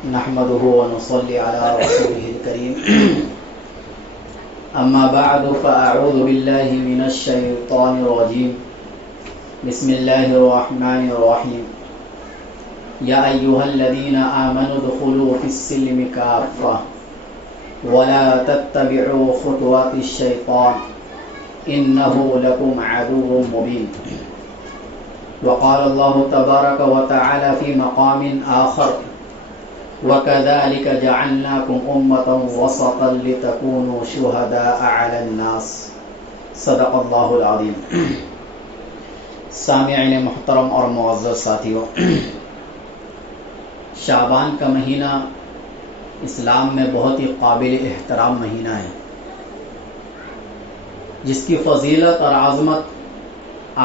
نحمده ونصلي على رسوله الكريم أما بعد فأعوذ بالله من الشيطان الرجيم بسم الله الرحمن الرحيم يا أيها الذين آمنوا ادخلوا في السلم كافة ولا تتبعوا خطوات الشيطان إنه لكم عدو مبين. وقال الله تبارك وتعالى في مقام آخر وَكَذَلِكَ جَعَلْنَاكُمْ أُمَّةً وَسَطًا لِتَكُونُوا شُهَدَاءَ عَلَى النَّاسِ صدق اللہ العظیم. سامعین محترم اور معزز ساتھیوں، شعبان کا مہینہ اسلام میں بہت ہی قابل احترام مہینہ ہے، جس کی فضیلت اور عظمت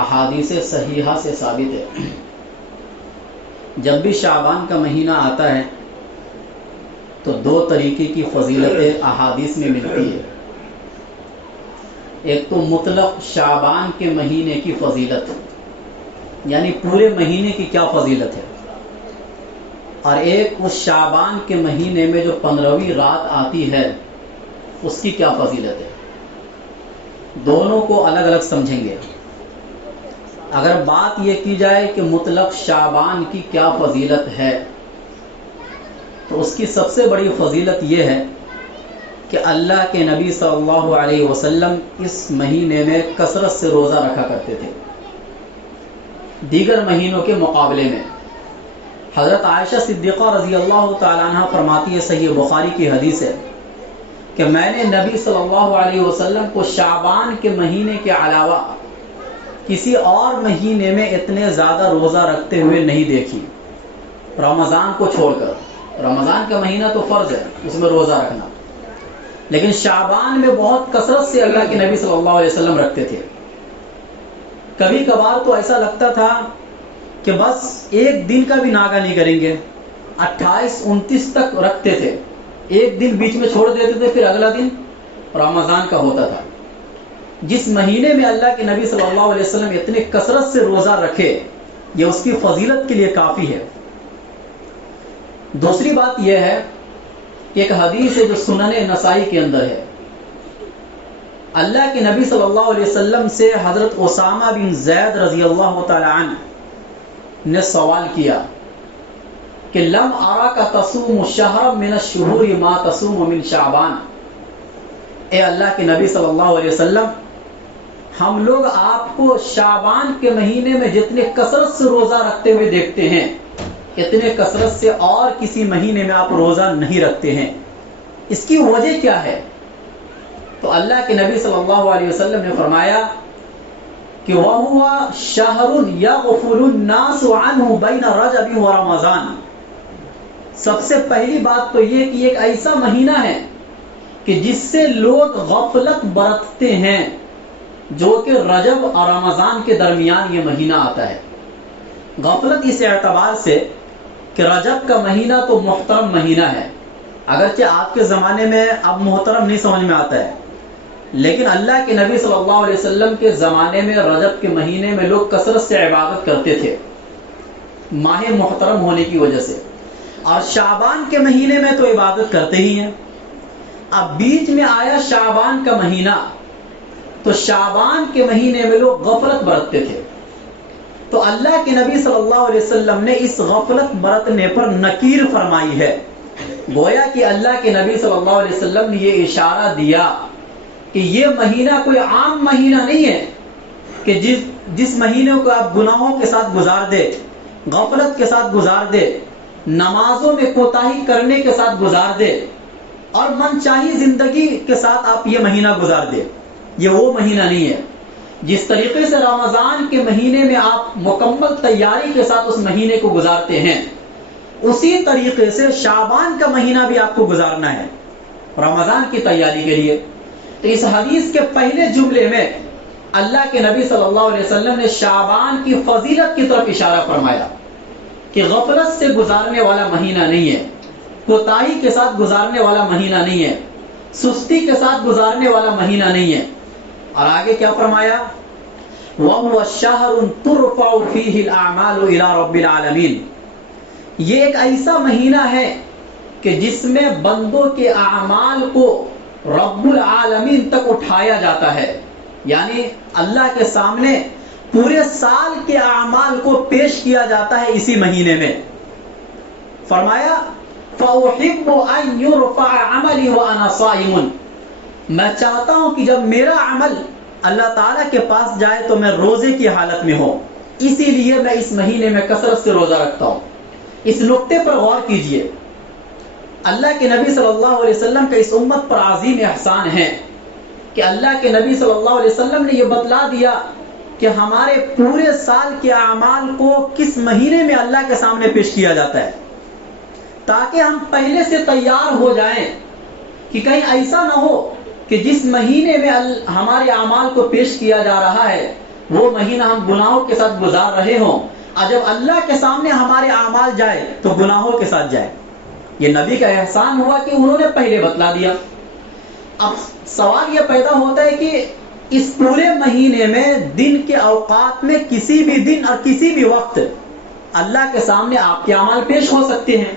احادیث صحیحہ سے ثابت ہے. جب بھی شعبان کا مہینہ آتا ہے تو دو طریقے کی فضیلتیں احادیث میں ملتی ہے. ایک تو مطلق شعبان کے مہینے کی فضیلت، یعنی پورے مہینے کی کیا فضیلت ہے، اور ایک اس شعبان کے مہینے میں جو 15ویں رات آتی ہے اس کی کیا فضیلت ہے. دونوں کو الگ الگ سمجھیں گے. اگر بات یہ کی جائے کہ مطلق شعبان کی کیا فضیلت ہے، تو اس کی سب سے بڑی فضیلت یہ ہے کہ اللہ کے نبی صلی اللہ علیہ وسلم اس مہینے میں کثرت سے روزہ رکھا کرتے تھے دیگر مہینوں کے مقابلے میں. حضرت عائشہ صدیقہ رضی اللہ تعالیٰ عنہ فرماتی ہے، صحیح بخاری کی حدیث ہے، کہ میں نے نبی صلی اللہ علیہ وسلم کو شعبان کے مہینے کے علاوہ کسی اور مہینے میں اتنے زیادہ روزہ رکھتے ہوئے نہیں دیکھی، رمضان کو چھوڑ کر. رمضان کا مہینہ تو فرض ہے اس میں روزہ رکھنا، لیکن شعبان میں بہت کثرت سے اللہ کے نبی صلی اللہ علیہ وسلم رکھتے تھے. کبھی کبھار تو ایسا لگتا تھا کہ بس ایک دن کا بھی ناغہ نہیں کریں گے، 28-29 تک رکھتے تھے، ایک دن بیچ میں چھوڑ دیتے تھے، پھر اگلا دن رمضان کا ہوتا تھا. جس مہینے میں اللہ کے نبی صلی اللہ علیہ وسلم اتنے کثرت سے روزہ رکھے، یہ اس کی فضیلت کے لیے کافی ہے. دوسری بات یہ ہے کہ ایک حدیث ہے جو سنن نسائی کے اندر ہے. اللہ کے نبی صلی اللہ علیہ وسلم سے حضرت اسامہ بن زید رضی اللہ تعالی عنہ نے سوال کیا کہ لم اراک تصوم شہرا من الشہور ما تصوم من شعبان. اے اللہ کے نبی صلی اللہ علیہ وسلم، ہم لوگ آپ کو شعبان کے مہینے میں جتنے کثرت سے روزہ رکھتے ہوئے دیکھتے ہیں، اتنے کثرت سے اور کسی مہینے میں آپ روزہ نہیں رکھتے ہیں، اس کی وجہ کیا ہے؟ تو اللہ کے نبی صلی اللہ علیہ وسلم نے فرمایا کہ وَهُوَ شَهْرٌ يَغْفُلُ النَّاسُ عَنْهُ بَيْنَ رَجَبٍ وَرَمَضَانَ. سب سے پہلی بات تو یہ کہ ایک ایسا مہینہ ہے کہ جس سے لوگ غفلت برتتے ہیں، جو کہ رجب اور رمضان کے درمیان یہ مہینہ آتا ہے. غفلت اس اعتبار سے کہ رجب کا مہینہ تو محترم مہینہ ہے، اگرچہ آپ کے زمانے میں اب محترم نہیں سمجھ میں آتا ہے، لیکن اللہ کے نبی صلی اللہ علیہ وسلم کے زمانے میں رجب کے مہینے میں لوگ کثرت سے عبادت کرتے تھے ماہ محترم ہونے کی وجہ سے، اور شعبان کے مہینے میں تو عبادت کرتے ہی ہیں. اب بیچ میں آیا شعبان کا مہینہ، تو شعبان کے مہینے میں لوگ غفلت برتتے تھے، تو اللہ کے نبی صلی اللہ علیہ وسلم نے اس غفلت برتنے پر نکیر فرمائی ہے. گویا کہ اللہ کے نبی صلی اللہ علیہ وسلم نے یہ اشارہ دیا کہ یہ مہینہ کوئی عام مہینہ نہیں ہے کہ جس مہینے کو آپ گناہوں کے ساتھ گزار دے، غفلت کے ساتھ گزار دے، نمازوں میں کوتاہی کرنے کے ساتھ گزار دے، اور من چاہی زندگی کے ساتھ آپ یہ مہینہ گزار دے. یہ وہ مہینہ نہیں ہے. جس طریقے سے رمضان کے مہینے میں آپ مکمل تیاری کے ساتھ اس مہینے کو گزارتے ہیں، اسی طریقے سے شعبان کا مہینہ بھی آپ کو گزارنا ہے رمضان کی تیاری کے لیے. تو اس حدیث کے پہلے جملے میں اللہ کے نبی صلی اللہ علیہ وسلم نے شعبان کی فضیلت کی طرف اشارہ فرمایا کہ غفلت سے گزارنے والا مہینہ نہیں ہے، کوتاہی کے ساتھ گزارنے والا مہینہ نہیں ہے، سستی کے ساتھ گزارنے والا مہینہ نہیں ہے. اور آگے کیا فرمایا؟ وَهُوَ شَهْرٌ تُرْفَعُ فِيهِ الْأَعْمَالُ إِلَى رَبِّ الْعَالَمِينَ. یہ ایک ایسا مہینہ ہے کہ جس میں بندوں کے اعمال کو رب العالمین تک اٹھایا جاتا ہے، یعنی اللہ کے سامنے پورے سال کے اعمال کو پیش کیا جاتا ہے اسی مہینے میں۔ فرمایا فَأُحِبُّ أَن يُرْفَعَ عَمَلِي وَأَنَا صَائِمٌ، میں چاہتا ہوں کہ جب میرا عمل اللہ تعالیٰ کے پاس جائے تو میں روزے کی حالت میں ہوں، اسی لیے میں اس مہینے میں کثرت سے روزہ رکھتا ہوں۔ اس نقطے پر غور کیجئے، اللہ کے نبی صلی اللہ علیہ وسلم کا اس امت پر عظیم احسان ہے کہ اللہ کے نبی صلی اللہ علیہ وسلم نے یہ بتلا دیا کہ ہمارے پورے سال کے اعمال کو کس مہینے میں اللہ کے سامنے پیش کیا جاتا ہے، تاکہ ہم پہلے سے تیار ہو جائیں کہ کہیں ایسا نہ ہو کہ جس مہینے میں ہمارے اعمال کو پیش کیا جا رہا ہے وہ مہینہ ہم گناہوں کے ساتھ گزار رہے ہوں، اور جب اللہ کے سامنے ہمارے اعمال جائے تو گناہوں کے ساتھ جائے۔ یہ نبی کا احسان ہوا کہ انہوں نے پہلے بتلا دیا۔ اب سوال یہ پیدا ہوتا ہے کہ اس پورے مہینے میں دن کے اوقات میں کسی بھی دن اور کسی بھی وقت اللہ کے سامنے آپ کے اعمال پیش ہو سکتے ہیں۔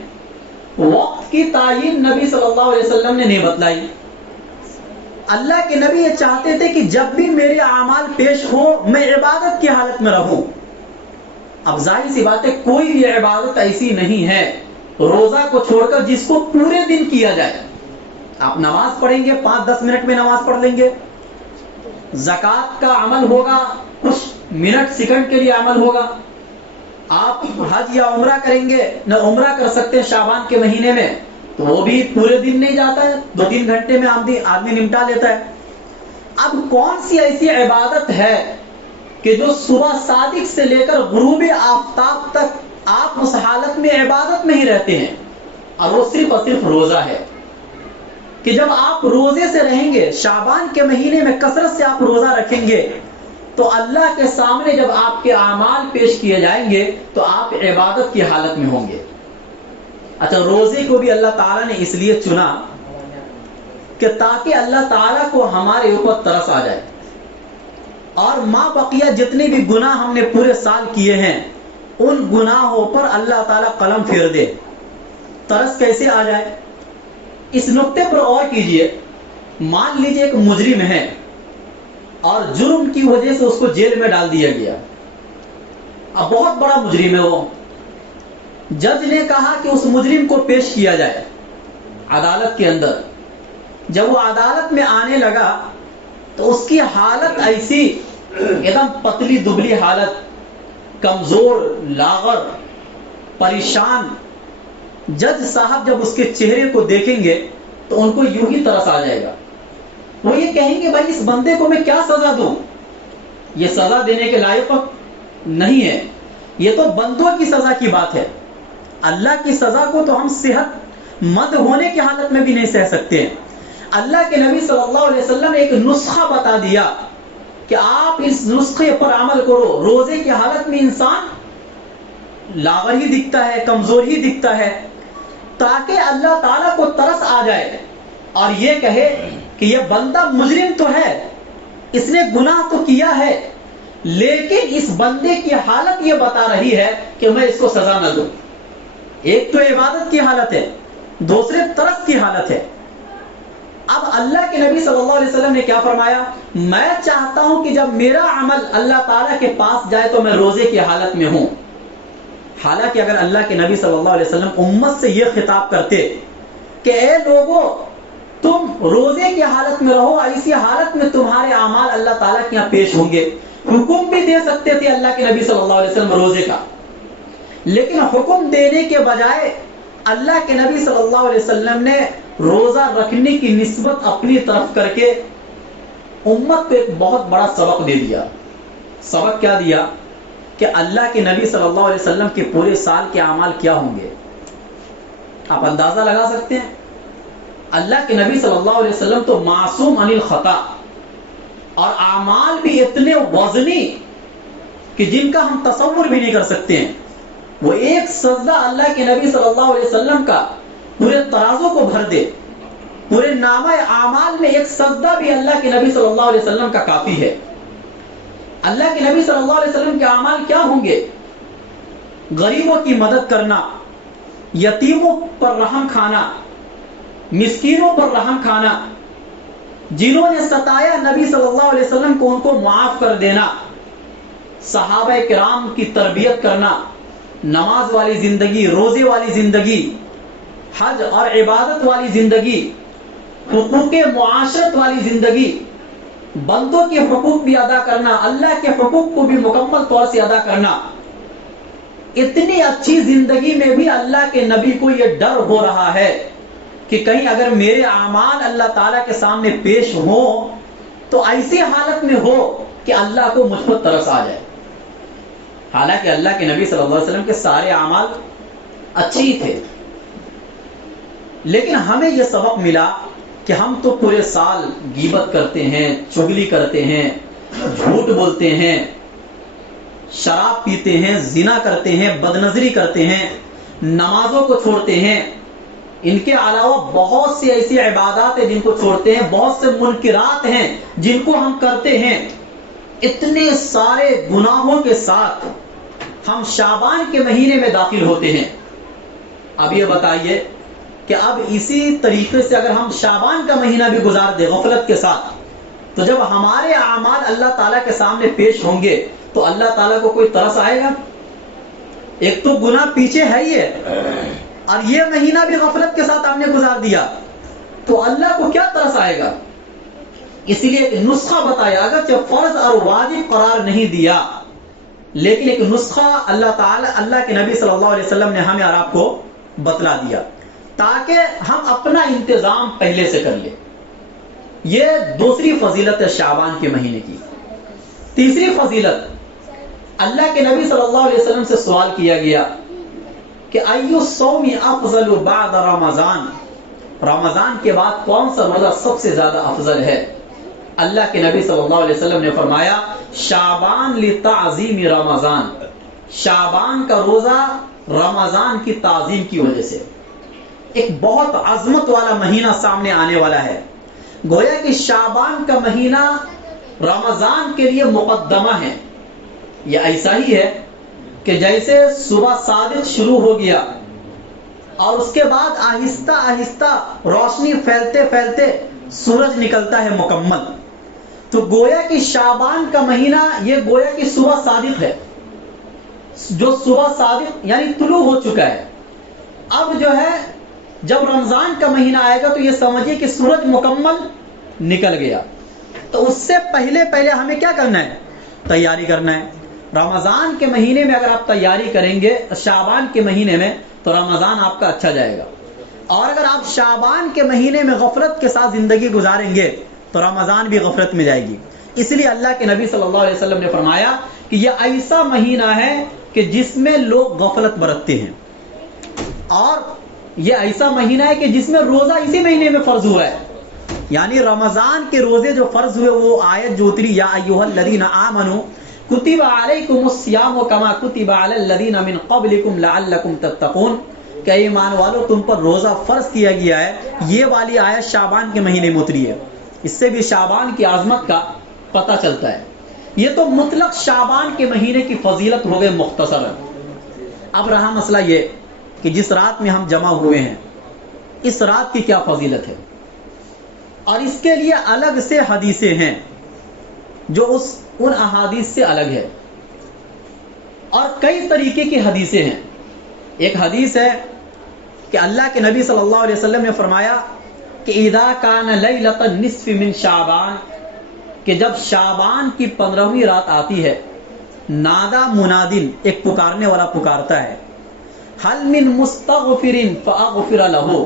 وقت کی تعیین نبی صلی اللہ علیہ وسلم نے نہیں بتلائی۔ اللہ کے نبی یہ چاہتے تھے کہ جب بھی میرے اعمال پیش ہو میں عبادت کی حالت میں رہوں۔ اب ظاہر سی بات ہے کوئی بھی عبادت ایسی نہیں ہے روزہ کو چھوڑ کر جس کو پورے دن کیا جائے۔ آپ نماز پڑھیں گے 5-10 منٹ میں نماز پڑھ لیں گے، زکوٰۃ کا عمل ہوگا کچھ منٹ سیکنڈ کے لیے عمل ہوگا، آپ حج یا عمرہ کریں گے نہ عمرہ کر سکتے شعبان کے مہینے میں تو وہ بھی پورے دن نہیں جاتا ہے، 2-3 گھنٹے میں آدمی نمٹا لیتا ہے۔ اب کون سی ایسی عبادت ہے کہ جو صبح صادق سے لے کر غروب آفتاب تک آپ اس حالت میں عبادت میں ہی رہتے ہیں، اور وہ صرف اور صرف روزہ ہے کہ جب آپ روزے سے رہیں گے شعبان کے مہینے میں کثرت سے آپ روزہ رکھیں گے تو اللہ کے سامنے جب آپ کے اعمال پیش کیے جائیں گے تو آپ عبادت کی حالت میں ہوں گے۔ اچھا، روزے کو بھی اللہ تعالیٰ نے اس لیے چنا کہ تاکہ اللہ تعالیٰ کو ہمارے اوپر ترس آ جائے، اور ما بقیہ جتنے بھی گناہ ہم نے پورے سال کیے ہیں ان گناہوں پر اللہ تعالیٰ قلم پھیر دے، ترس کیسے آ جائے۔ اس نقطے پر غور کیجئے، مان لیجئے ایک مجرم ہے اور جرم کی وجہ سے اس کو جیل میں ڈال دیا گیا، اب بہت بڑا مجرم ہے وہ، جج نے کہا کہ اس مجرم کو پیش کیا جائے عدالت کے اندر۔ جب وہ عدالت میں آنے لگا تو اس کی حالت ایسی ایک دم پتلی دبلی حالت، کمزور، لاغر، پریشان۔ جج صاحب جب اس کے چہرے کو دیکھیں گے تو ان کو یوں ہی ترس آ جائے گا، وہ یہ کہیں گے بھائی اس بندے کو میں کیا سزا دوں، یہ سزا دینے کے لائق نہیں ہے، یہ تو بندوں کی سزا کی بات ہے، اللہ کی سزا کو تو ہم صحت مند ہونے کی حالت میں بھی نہیں سہ سکتے ہیں۔ اللہ کے نبی صلی اللہ علیہ وسلم نے ایک نسخہ بتا دیا کہ آپ اس نسخے پر عمل کرو۔ روزے کی حالت میں انسان لاغر ہی دکھتا ہے، کمزور ہی دکھتا ہے، تاکہ اللہ تعالیٰ کو ترس آ جائے اور یہ کہے کہ یہ بندہ مجرم تو ہے، اس نے گناہ تو کیا ہے، لیکن اس بندے کی حالت یہ بتا رہی ہے کہ میں اس کو سزا نہ دوں۔ ایک تو عبادت کی حالت ہے، دوسرے ترس کی حالت ہے۔ اب اللہ کے نبی صلی اللہ علیہ وسلم نے کیا فرمایا؟ میں چاہتا ہوں کہ جب میرا عمل اللہ تعالیٰ کے پاس جائے تو میں روزے کی حالت میں ہوں۔ حالانکہ اگر اللہ کے نبی صلی اللہ علیہ وسلم امت سے یہ خطاب کرتے کہ اے لوگو تم روزے کی حالت میں رہو، ایسی حالت میں تمہارے اعمال اللہ تعالیٰ کے یہاں پیش ہوں گے، حکم بھی دے سکتے تھے اللہ کے نبی صلی اللہ علیہ وسلم روزے کا، لیکن حکم دینے کے بجائے اللہ کے نبی صلی اللہ علیہ وسلم نے روزہ رکھنے کی نسبت اپنی طرف کر کے امت کو ایک بہت بڑا سبق دے دیا۔ سبق کیا دیا؟ کہ اللہ کے نبی صلی اللہ علیہ وسلم کے پورے سال کے اعمال کیا ہوں گے۔ آپ اندازہ لگا سکتے ہیں، اللہ کے نبی صلی اللہ علیہ وسلم تو معصوم عن الخطا، اور اعمال بھی اتنے وزنی کہ جن کا ہم تصور بھی نہیں کر سکتے ہیں۔ وہ ایک سجدہ اللہ کے نبی صلی اللہ علیہ وسلم کا پورے ترازو کو بھر دے، پورے نامہ اعمال میں ایک سجدہ بھی اللہ کے نبی صلی اللہ علیہ وسلم کا کافی ہے۔ اللہ کے نبی صلی اللہ علیہ وسلم کے اعمال کیا ہوں گے؟ غریبوں کی مدد کرنا، یتیموں پر رحم کھانا، مسکینوں پر رحم کھانا، جنہوں نے ستایا نبی صلی اللہ علیہ وسلم کو ان کو معاف کر دینا، صحابہ کرام کی تربیت کرنا، نماز والی زندگی، روزے والی زندگی، حج اور عبادت والی زندگی، حقوق معاشرت والی زندگی، بندوں کے حقوق بھی ادا کرنا، اللہ کے حقوق کو بھی مکمل طور سے ادا کرنا. اتنی اچھی زندگی میں بھی اللہ کے نبی کو یہ ڈر ہو رہا ہے کہ کہیں اگر میرے اعمال اللہ تعالیٰ کے سامنے پیش ہوں تو ایسی حالت میں ہو کہ اللہ کو مجھ پر ترس آ جائے. حالانکہ اللہ کے نبی صلی اللہ علیہ وسلم کے سارے اعمال اچھے ہی تھے، لیکن ہمیں یہ سبق ملا کہ ہم تو پورے سال غیبت کرتے ہیں، چغلی کرتے ہیں، جھوٹ بولتے ہیں، شراب پیتے ہیں، زنا کرتے ہیں، بدنظری کرتے ہیں، نمازوں کو چھوڑتے ہیں. ان کے علاوہ بہت سی ایسی عبادات ہیں جن کو چھوڑتے ہیں، بہت سے منکرات ہیں جن کو ہم کرتے ہیں. اتنے سارے گناہوں کے ساتھ ہم شعبان کے مہینے میں داخل ہوتے ہیں. اب یہ بتائیے کہ اب اسی طریقے سے اگر ہم شعبان کا مہینہ بھی گزار دیں غفلت کے ساتھ، تو جب ہمارے اعمال اللہ تعالیٰ کے سامنے پیش ہوں گے تو اللہ تعالیٰ کو کوئی ترس آئے گا؟ ایک تو گناہ پیچھے ہے ہی ہے، اور یہ مہینہ بھی غفلت کے ساتھ ہم نے گزار دیا تو اللہ کو کیا ترس آئے گا؟ اسی لیے ایک نسخہ بتایا، اگرچہ فرض اور واجب قرار نہیں دیا، لیکن ایک نسخہ اللہ کے نبی صلی اللہ علیہ وسلم نے ہمیں اور آپ کو بتلا دیا تاکہ ہم اپنا انتظام پہلے سے کر لیں. یہ دوسری فضیلت ہے شعبان کے مہینے کی. تیسری فضیلت، اللہ کے نبی صلی اللہ علیہ وسلم سے سوال کیا گیا کہ ایو الصوم افضل بعد رمضان، رمضان کے بعد کون سا روزہ سب سے زیادہ افضل ہے؟ اللہ کے نبی صلی اللہ علیہ وسلم نے فرمایا شعبان لتعظیم رمضان، شعبان کا روزہ رمضان کی تعظیم کی وجہ سے. ایک بہت عظمت والا مہینہ سامنے آنے والا ہے. گویا کہ شعبان کا مہینہ رمضان کے لیے مقدمہ ہے. یہ ایسا ہی ہے کہ جیسے صبح صادق شروع ہو گیا اور اس کے بعد آہستہ آہستہ روشنی پھیلتے پھیلتے سورج نکلتا ہے مکمل، تو گویا کہ شعبان کا مہینہ یہ گویا کہ صبح صادق ہے. جو صبح صادق یعنی طلوع ہو چکا ہے. اب جو ہے جب رمضان کا مہینہ آئے گا تو یہ سمجھیے کہ سورج مکمل نکل گیا. تو اس سے پہلے ہمیں کیا کرنا ہے؟ تیاری کرنا ہے. رمضان کے مہینے میں اگر آپ تیاری کریں گے شعبان کے مہینے میں تو رمضان آپ کا اچھا جائے گا، اور اگر آپ شعبان کے مہینے میں غفلت کے ساتھ زندگی گزاریں گے تو رمضان بھی غفلت میں جائے گی. اس لیے اللہ کے نبی صلی اللہ علیہ وسلم نے فرمایا کہ یہ ایسا مہینہ ہے کہ جس میں لوگ غفلت برتتے ہیں، اور یہ ایسا مہینہ ہے کہ جس میں روزہ اسی مہینے میں فرض ہوا ہے. یعنی رمضان کے روزے جو فرض ہوئے وہ آیت جو اتری یا ایھا الذین آمنوا کتب علیکم الصیام کما کتب علی الذین من قبلکم لعلکم تتقون، کہ ایمان والو تم پر روزہ فرض کیا گیا ہے. یہ والی آیت شعبان کے مہینے میں اتری ہے. اس سے بھی شعبان کی عظمت کا پتہ چلتا ہے. یہ تو مطلق شعبان کے مہینے کی فضیلت ہو گئے مختصر. اب رہا مسئلہ یہ کہ جس رات میں ہم جمع ہوئے ہیں اس رات کی کیا فضیلت ہے، اور اس کے لیے الگ سے حدیثیں ہیں جو ان احادیث سے الگ ہے، اور کئی طریقے کی حدیثیں ہیں. ایک حدیث ہے کہ اللہ کے نبی صلی اللہ علیہ وسلم نے فرمایا کہ اذا کان لیلۃ النصف من شعبان، کہ جب شعبان کی 15ویں رات آتی ہے، نادا منادن، ایک پکارنے والا پکارتا ہے، حل من مستغفر فاغفر له،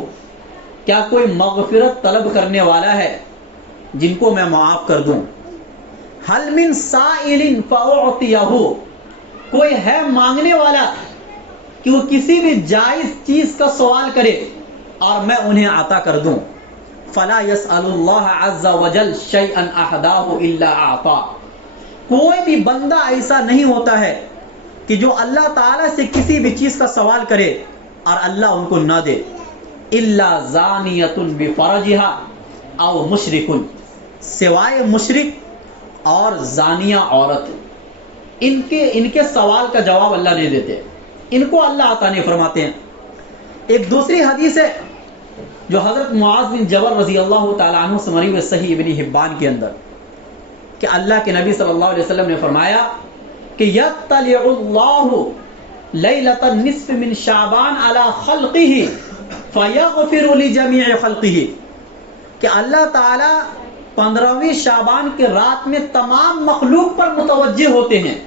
کیا کوئی مغفرت طلب کرنے والا ہے جن کو میں معاف کر دوں. حل من سائل فاعطیہ، کوئی ہے مانگنے والا کہ وہ کسی بھی جائز چیز کا سوال کرے اور میں انہیں عطا کر دوں. فلا يسأل اللہ عز وجل شیئا احداہ الا اعطا، کوئی بھی بندہ ایسا نہیں ہوتا ہے کہ جو اللہ تعالیٰ سے کسی بھی چیز کا سوال کرے اور اللہ ان کو نہ دے. الا زانیۃ بفرجھا او مشرک، سوائے مشرک اور زانیہ عورت، ان کے سوال کا جواب اللہ نہیں دیتے، ان کو اللہ عطا نہیں فرماتے ہیں. ایک دوسری حدیث ہے جو حضرت معاذ بن جبل رضی اللہ تعالیٰ عنہ سے مروی صحیح ابن حبان کے اندر کہ اللہ کے نبی صلی اللہ علیہ وسلم نے فرمایا کہ یطلع اللہ لیلۃ النصف من شعبان علی خلقہ فیغفر لجمیع خلقہ، کہ اللہ تعالیٰ 15ویں شعبان کے رات میں تمام مخلوق پر متوجہ ہوتے ہیں،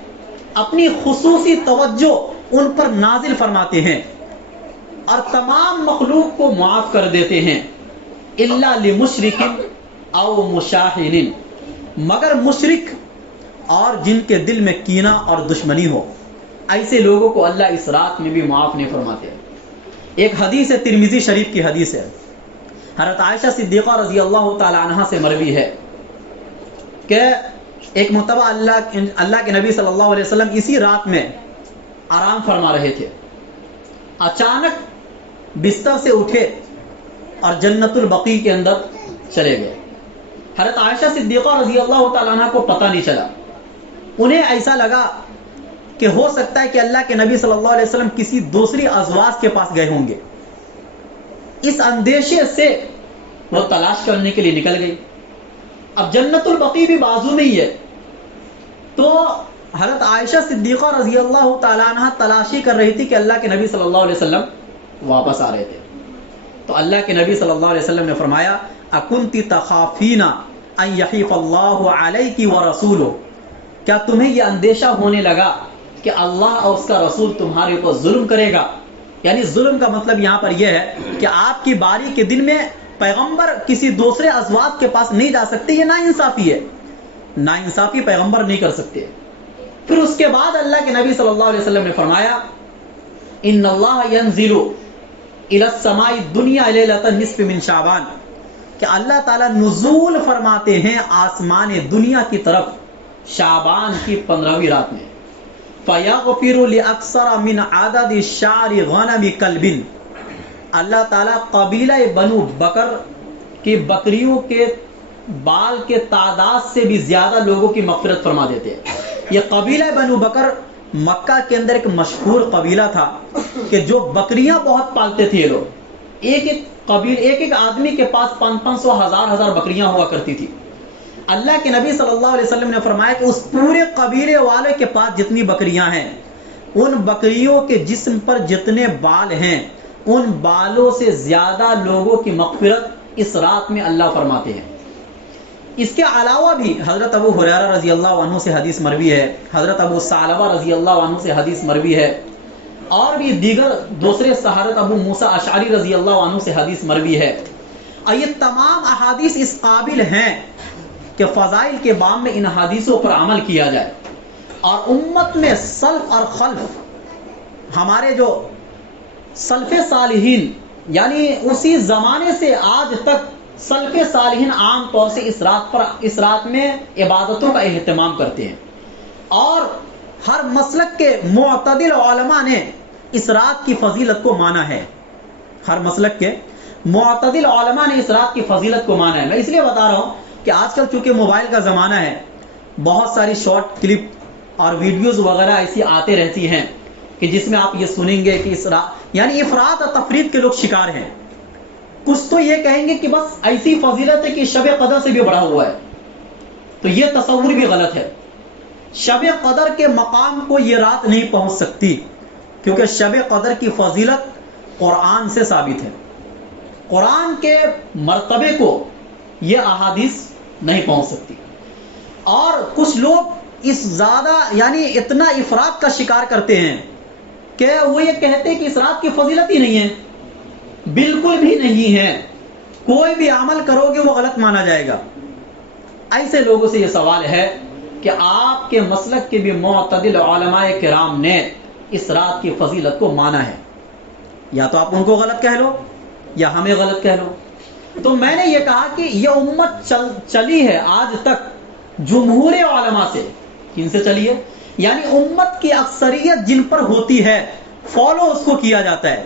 اپنی خصوصی توجہ ان پر نازل فرماتے ہیں اور تمام مخلوق کو معاف کر دیتے ہیں، الا لمشرک او مشاحن، مگر مشرک اور جن کے دل میں کینہ اور دشمنی ہو، ایسے لوگوں کو اللہ اس رات میں بھی معاف نہیں فرماتے۔ ایک حدیث ہے، ترمذی شریف کی حدیث ہے، حضرت عائشہ صدیقہ رضی اللہ تعالی عنہا سے مروی ہے کہ ایک مرتبہ اللہ کے نبی صلی اللہ علیہ وسلم اسی رات میں آرام فرما رہے تھے، اچانک بستر سے اٹھے اور جنت البقیع کے اندر چلے گئے۔ حضرت عائشہ صدیقہ رضی اللہ تعالی عنہا کو پتہ نہیں چلا، انہیں ایسا لگا کہ ہو سکتا ہے کہ اللہ کے نبی صلی اللہ علیہ وسلم کسی دوسری ازواج کے پاس گئے ہوں گے۔ اس اندیشے سے وہ تلاش کرنے کے لیے نکل گئی۔ اب جنت البقیع بھی بازو میں ہی ہے، تو حضرت عائشہ صدیقہ رضی اللہ تعالیٰ عنہ تلاشی کر رہی تھی کہ اللہ کے نبی صلی اللہ علیہ وسلم واپس آ رہے تھے، تو اللہ کے نبی صلی اللہ علیہ وسلم نے فرمایا اکنتی تخافین ان یحیف اللہ علیک ورسولہ، کیا تمہیں یہ اندیشہ ہونے لگا کہ اللہ اور اس کا رسول تمہارے اوپر ظلم کرے گا؟ یعنی ظلم کا مطلب یہاں پر یہ ہے کہ آپ کی باری کے دن میں پیغمبر کسی دوسرے ازواج کے پاس نہیں جا سکتے، یہ ناانصافی ہے، ناانصافی پیغمبر نہیں کر سکتے۔ پھر اس کے بعد اللہ کے نبی صلی اللہ علیہ وسلم نے فرمایا ان اللہ ینزل الی السماء الدنیا لیلۃ النصف من شعبان، کہ اللہ تعالیٰ نزول فرماتے ہیں آسمان دنیا کی طرف شعبان کی 15ویں رات میں، فَيَغْفِرُ لِأَكْثَرَ مِنْ عَدَدِ شَعْرِ غَنَمِ كَلْبٍ، اللہ تعالیٰ قبیلہ بنو بکر کی بکریوں کے بال کے تعداد سے بھی زیادہ لوگوں کی مغفرت فرما دیتے ہیں۔ یہ قبیلہ بنو بکر مکہ کے اندر ایک مشہور قبیلہ تھا کہ جو بکریاں بہت پالتے تھے، یہ لوگ ایک ایک آدمی کے پاس 500 ہزار بکریاں ہوا کرتی تھی۔ اللہ کے نبی صلی اللہ علیہ وسلم نے فرمایا کہ اس پورے قبیلے والے کے پاس جتنی بکریاں ہیں، ان بکریوں کے جسم پر جتنے بال ہیں، ان بالوں سے زیادہ لوگوں کی مغفرت اس رات میں اللہ فرماتے ہیں۔ اس کے علاوہ بھی حضرت ابو ہریرہ رضی اللہ عنہ سے حدیث مروی ہے، حضرت ابو ثعلبہ رضی اللہ عنہ سے حدیث مروی ہے، اور بھی دیگر دوسرے حضرت ابو موسیٰ اشعری رضی اللہ عنہ سے حدیث مروی ہے۔ اور یہ تمام احادیث اس قابل ہیں کہ فضائل کے باب میں ان حدیثوں پر عمل کیا جائے، اور امت میں سلف اور خلف، ہمارے جو سلف صالحین یعنی اسی زمانے سے آج تک سلف صالحین عام طور سے اس رات میں عبادتوں کا اہتمام کرتے ہیں، اور ہر مسلک کے معتدل علماء نے اس رات کی فضیلت کو مانا ہے۔ ہر مسلک کے معتدل علماء نے اس رات کی فضیلت کو مانا ہے۔ میں اس لیے بتا رہا ہوں کہ آج کل چونکہ موبائل کا زمانہ ہے، بہت ساری شارٹ کلپ اور ویڈیوز وغیرہ ایسی آتے رہتی ہیں کہ جس میں آپ یہ سنیں گے کہ اس رات یعنی افراط اور تفریط کے لوگ شکار ہیں۔ کچھ تو یہ کہیں گے کہ بس ایسی فضیلت ہے کہ شب قدر سے بھی بڑا ہوا ہے، تو یہ تصور بھی غلط ہے۔ شب قدر کے مقام کو یہ رات نہیں پہنچ سکتی، کیونکہ شب قدر کی فضیلت قرآن سے ثابت ہے۔ قرآن کے مرتبے کو یہ احادیث نہیں پہنچ سکتی، اور کچھ لوگ اس زیادہ یعنی اتنا افراط کا شکار کرتے ہیں کہ وہ یہ کہتے ہیں کہ اس رات کی فضیلت ہی نہیں ہے۔ بالکل بھی نہیں ہے، کوئی بھی عمل کرو گے وہ غلط مانا جائے گا۔ ایسے لوگوں سے یہ سوال ہے کہ آپ کے مسلک کے بھی معتدل علماء کرام نے اس رات کی فضیلت کو مانا ہے، یا تو آپ ان کو غلط کہہ لو یا ہمیں غلط کہہ لو۔ تو میں نے یہ کہا کہ یہ امت چلی ہے آج تک جمہور علماء سے۔ کن سے چلی ہے؟ یعنی امت کی اکثریت جن پر ہوتی ہے فالو اس کو کیا جاتا ہے۔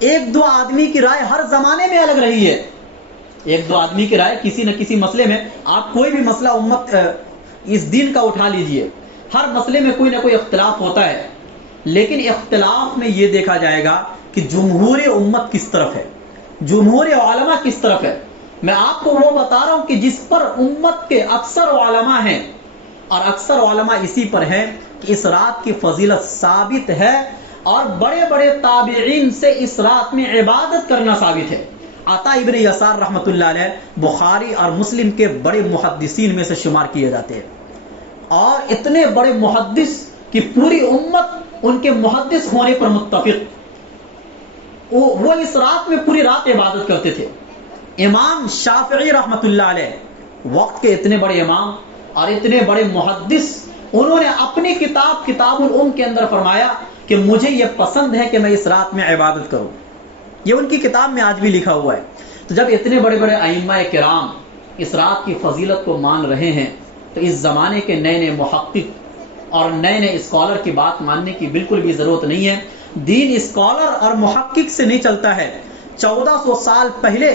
ایک دو آدمی کی رائے ہر زمانے میں الگ رہی ہے، ایک دو آدمی کی رائے کسی نہ کسی مسئلے میں، آپ کوئی بھی مسئلہ امت اس دین کا اٹھا لیجئے، ہر مسئلے میں کوئی نہ کوئی اختلاف ہوتا ہے، لیکن اختلاف میں یہ دیکھا جائے گا کہ کہ جمہور امت کس طرف ہے، جمہور علماء کس طرف ہے. میں آپ کو وہ بتا رہا ہوں کہ جس پر امت کے اکثر علماء ہیں، اور اکثر علماء اسی پر ہیں کہ اس رات کی فضیلت ثابت ہے، اور بڑے بڑے تابعین سے اس رات میں عبادت کرنا ثابت ہے. عطا ابن یسار رحمۃ اللہ علیہ بخاری اور مسلم کے بڑے محدثین میں سے شمار کیے جاتے ہیں، اور اتنے بڑے محدث کہ پوری امت ان کے محدث ہونے پر متفق. وہ اس رات میں پوری رات عبادت کرتے تھے. امام شافعی رحمۃ اللہ علیہ وقت کے اتنے بڑے امام اور اتنے بڑے محدث، انہوں نے اپنی کتاب الام کے اندر فرمایا کہ مجھے یہ پسند ہے کہ میں اس رات میں عبادت کروں. یہ ان کی کتاب میں آج بھی لکھا ہوا ہے. تو جب اتنے بڑے بڑے ائمہ کرام اس رات کی فضیلت کو مان رہے ہیں تو اس زمانے کے نئے نئے محقق اور نئے نئے اسکالر کی بات ماننے کی بالکل بھی ضرورت نہیں ہے. دین اسکالر اور محقق سے نہیں چلتا ہے. 1400 سال پہلے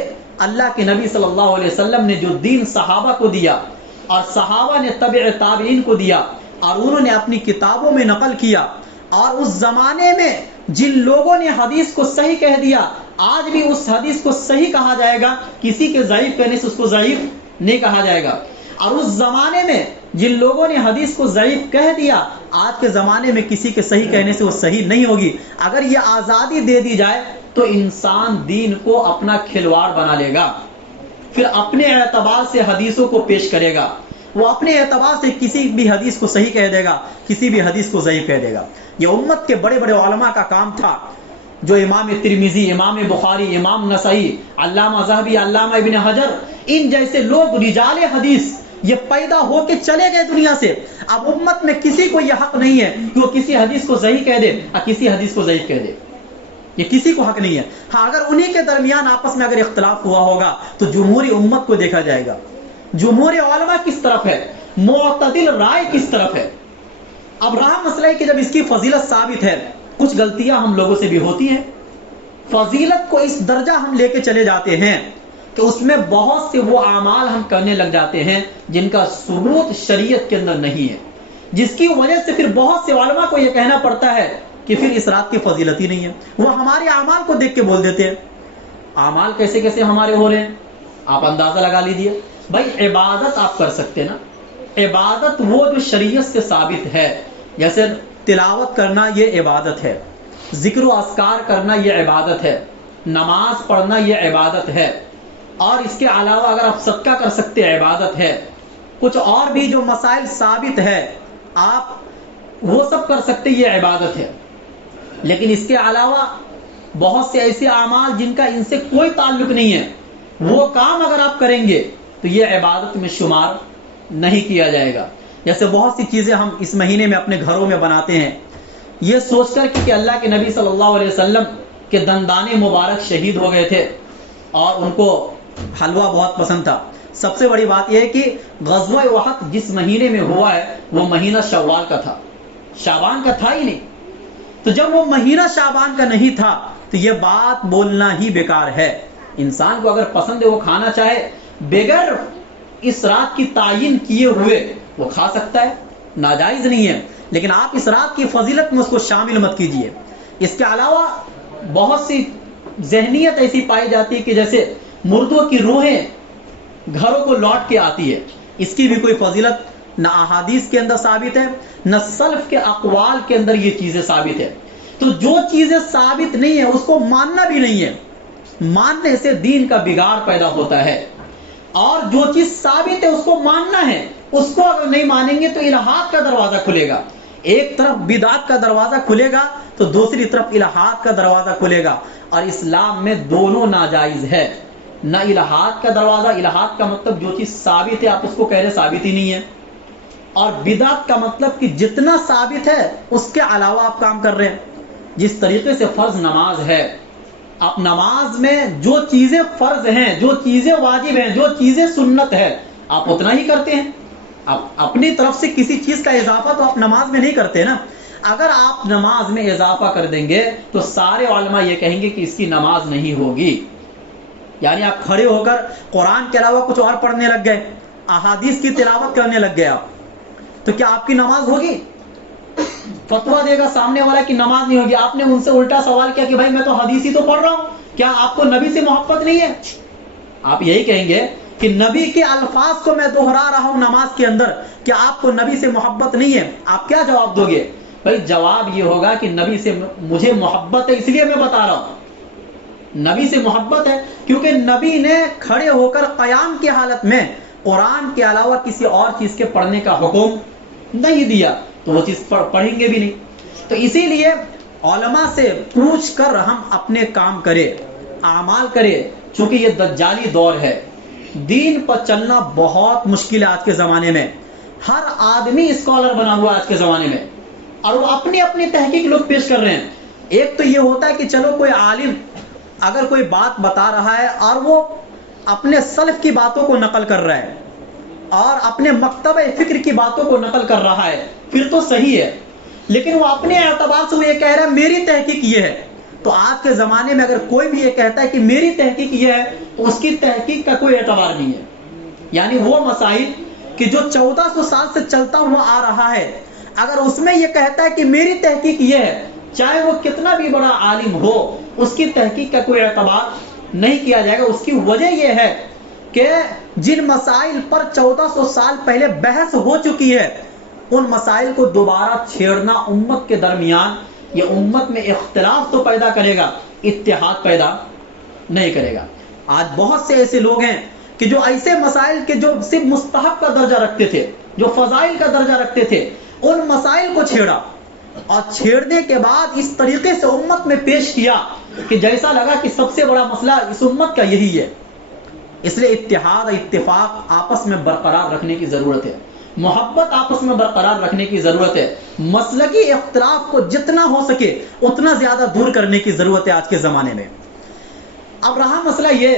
اللہ کے نبی صلی اللہ علیہ وسلم نے جو دین صحابہ کو دیا اور صحابہ نے تبع تابعین کو دیا اور انہوں نے اپنی کتابوں میں نقل کیا، اور اس زمانے میں جن لوگوں نے حدیث کو صحیح کہہ دیا آج بھی اس حدیث کو صحیح کہا جائے گا، کسی کے ضعیف کہنے سے اس کو ضعیف نہیں کہا جائے گا. اور اس زمانے میں جن لوگوں نے حدیث کو ضعیف کہہ دیا آج کے زمانے میں کسی کے صحیح کہنے سے وہ صحیح نہیں ہوگی. اگر یہ آزادی دے دی جائے تو انسان دین کو اپنا کھلواڑ بنا لے گا، پھر اپنے اعتبار سے حدیثوں کو پیش کرے گا. وہ اپنے اعتبار سے کسی بھی حدیث کو صحیح کہہ دے گا، کسی بھی حدیث کو ضعیف کہہ دے گا. یہ امت کے بڑے بڑے علماء کا کام تھا، جو امام ترمذی، امام بخاری، امام نسائی، علامہ ذہبی، علامہ ابن حجر، ان جیسے لوگ رجال حدیث یہ پیدا ہو کے چلے گئے دنیا سے. اب امت میں کسی کو یہ حق نہیں ہے کہ وہ کسی حدیث کو صحیح کہہ دے اور کسی حدیث کو ضعیف کہہ دے. یہ کسی کو حق نہیں ہے. ہاں اگر انہی کے درمیان آپس میں اگر اختلاف ہوا ہوگا تو جمہوری امت کو دیکھا جائے گا، جمہور علماء کس طرف ہے، معتدل رائے کس طرف ہے. اب رہا مسئلہ ہے کہ جب اس کی فضیلت ثابت ہے، کچھ غلطیاں ہم لوگوں سے بھی ہوتی ہیں. فضیلت کو اس درجہ ہم لے کے چلے جاتے ہیں کہ اس میں بہت سے وہ اعمال ہم کرنے لگ جاتے ہیں جن کا ثبوت شریعت کے اندر نہیں ہے، جس کی وجہ سے پھر بہت سے علماء کو یہ کہنا پڑتا ہے کہ پھر اس رات کی فضیلت ہی نہیں ہے. وہ ہمارے اعمال کو دیکھ کے بول دیتے ہیں. اعمال کیسے کیسے ہمارے ہو رہے ہیں آپ اندازہ لگا لیجیے. بھائی عبادت آپ کر سکتے نا، عبادت وہ جو شریعت سے ثابت ہے، جیسے تلاوت کرنا یہ عبادت ہے، ذکر و اذکار کرنا یہ عبادت ہے، نماز پڑھنا یہ عبادت ہے، اور اس کے علاوہ اگر آپ صدقہ کر سکتے عبادت ہے. کچھ اور بھی جو مسائل ثابت ہے آپ وہ سب کر سکتے، یہ عبادت ہے. لیکن اس کے علاوہ بہت سے ایسے اعمال جن کا ان سے کوئی تعلق نہیں ہے، وہ کام اگر آپ کریں گے تو یہ عبادت میں شمار نہیں کیا جائے گا. جیسے بہت سی چیزیں ہم اس مہینے میں اپنے گھروں میں بناتے ہیں یہ سوچ کر کہ اللہ کے نبی صلی اللہ علیہ وسلم کے دندان مبارک شہید ہو گئے تھے اور ان کو حلوہ بہت پسند تھا. سب سے بڑی بات یہ ہے کہ غزوہ احد جس مہینے میں ہوا ہے وہ مہینہ شوال کا تھا، شعبان کا تھا ہی نہیں. تو جب وہ مہینہ شعبان کا نہیں تھا تو یہ بات بولنا ہی بیکار ہے. انسان کو اگر پسند ہے وہ کھانا چاہے بغیر اس رات کی تعین کیے ہوئے وہ کھا سکتا ہے، ناجائز نہیں ہے. لیکن آپ اس رات کی فضیلت میں اس کو شامل مت کیجیے. اس کے علاوہ بہت سی ذہنیت ایسی پائی جاتی ہے کہ جیسے مردوں کی روحیں گھروں کو لوٹ کے آتی ہے، اس کی بھی کوئی فضیلت نہ احادیث کے اندر ثابت ہے نہ سلف کے اقوال کے اندر یہ چیزیں ثابت ہے. تو جو چیزیں ثابت نہیں ہیں اس کو ماننا بھی نہیں ہے. ماننے سے دین کا بگاڑ پیدا ہوتا ہے، اور جو چیز ثابت ہے اس کو ماننا ہے. اس کو اگر نہیں مانیں گے تو الہاد کا دروازہ کھلے گا. ایک طرف بدعت کا دروازہ کھلے گا تو دوسری طرف الہاد کا دروازہ کھلے گا، اور اسلام میں دونوں ناجائز ہے. نہ الہاد کا دروازہ، الہاد کا مطلب جو چیز ثابت ہے آپ اس کو کہہ رہے ثابت ہی نہیں ہے، اور بدعت کا مطلب کہ جتنا ثابت ہے اس کے علاوہ آپ کام کر رہے ہیں. جس طریقے سے فرض نماز ہے، آپ نماز میں جو چیزیں فرض ہیں، جو چیزیں واجب ہیں، جو چیزیں سنت ہے آپ اتنا ہی کرتے ہیں. آپ اپنی طرف سے کسی چیز کا اضافہ تو آپ نماز میں نہیں کرتے نا. اگر آپ نماز میں اضافہ کر دیں گے تو سارے علماء یہ کہیں گے کہ اس کی نماز نہیں ہوگی. یعنی آپ کھڑے ہو کر قرآن کے علاوہ کچھ اور پڑھنے لگ گئے، احادیث کی تلاوت کرنے لگ گئے آپ، تو کیا آپ کی نماز ہوگی؟ فتوا دے گا سامنے والا کی نماز نہیں ہوگی، آپ نے ان سے الٹا سوال کیا کہ بھائی میں تو حدیث ہی تو پڑھ رہا ہوں، کیا آپ کو نبی سے محبت نہیں ہے؟ آپ یہی کہیں گے کہ نبی کے الفاظ کو میں دہرا رہا ہوں نماز کے اندر، کیا آپ کو نبی سے محبت نہیں ہے؟ آپ کیا جواب دو گے؟ بھائی جواب یہ ہوگا کہ نبی سے مجھے محبت ہے، اس لیے میں بتا رہا ہوں نبی سے محبت ہے، کیونکہ نبی نے کھڑے ہو کر قیام کی حالت میں قرآن کے علاوہ کسی اور چیز کے پڑھنے کا حکم نہیں دیا، تو وہ چیز پڑھیں گے بھی نہیں۔ تو اسی لیے علماء سے پوچھ کر ہم اپنے کام کریں، اعمال کریں، چونکہ یہ دجالی دور ہے، دین پر چلنا بہت مشکل ہے آج کے زمانے میں، ہر آدمی اسکالر بنا ہوا آج کے زمانے میں، اور وہ اپنی اپنی تحقیق لوگ پیش کر رہے ہیں۔ ایک تو یہ ہوتا ہے کہ چلو کوئی عالم اگر کوئی بات بتا رہا ہے اور وہ اپنے سلف کی باتوں کو نقل کر رہا ہے اور اپنے مکتبہ فکر کی باتوں کو نقل کر رہا ہے، پھر تو صحیح ہے، لیکن وہ اپنے اعتبار سے وہ یہ کہہ رہا ہے میری تحقیق یہ ہے۔ تو آج کے زمانے میں اگر کوئی بھی یہ کہتا ہے کہ میری تحقیق یہ ہے تو اس کی تحقیق کا کوئی اعتبار نہیں ہے۔ یعنی وہ مسائل کہ جو 1400 سال سے چلتا ہوا آ رہا ہے، اگر اس میں یہ کہتا ہے کہ میری تحقیق یہ ہے، چاہے وہ کتنا بھی بڑا عالم ہو، اس کی تحقیق کا کوئی اعتبار نہیں کیا جائے گا۔ اس کی وجہ یہ ہے کہ جن مسائل پر 1400 سال پہلے بحث ہو چکی ہے، ان مسائل کو دوبارہ چھیڑنا امت کے درمیان، یہ امت میں اختلاف تو پیدا کرے گا، اتحاد پیدا نہیں کرے گا۔ آج بہت سے ایسے لوگ ہیں کہ جو ایسے مسائل کے جو صرف مستحب کا درجہ رکھتے تھے، جو فضائل کا درجہ رکھتے تھے، ان مسائل کو چھیڑا، اور چھیڑنے کے بعد اس طریقے سے امت میں پیش کیا کہ جیسا لگا کہ سب سے بڑا مسئلہ اس امت کا یہی ہے۔ اس لیے اتحاد اور اتفاق آپس میں برقرار رکھنے کی ضرورت ہے، محبت آپس میں برقرار رکھنے کی ضرورت ہے، مسلکی اختلاف کو جتنا ہو سکے اتنا زیادہ دور کرنے کی ضرورت ہے آج کے زمانے میں۔ اب رہا مسئلہ یہ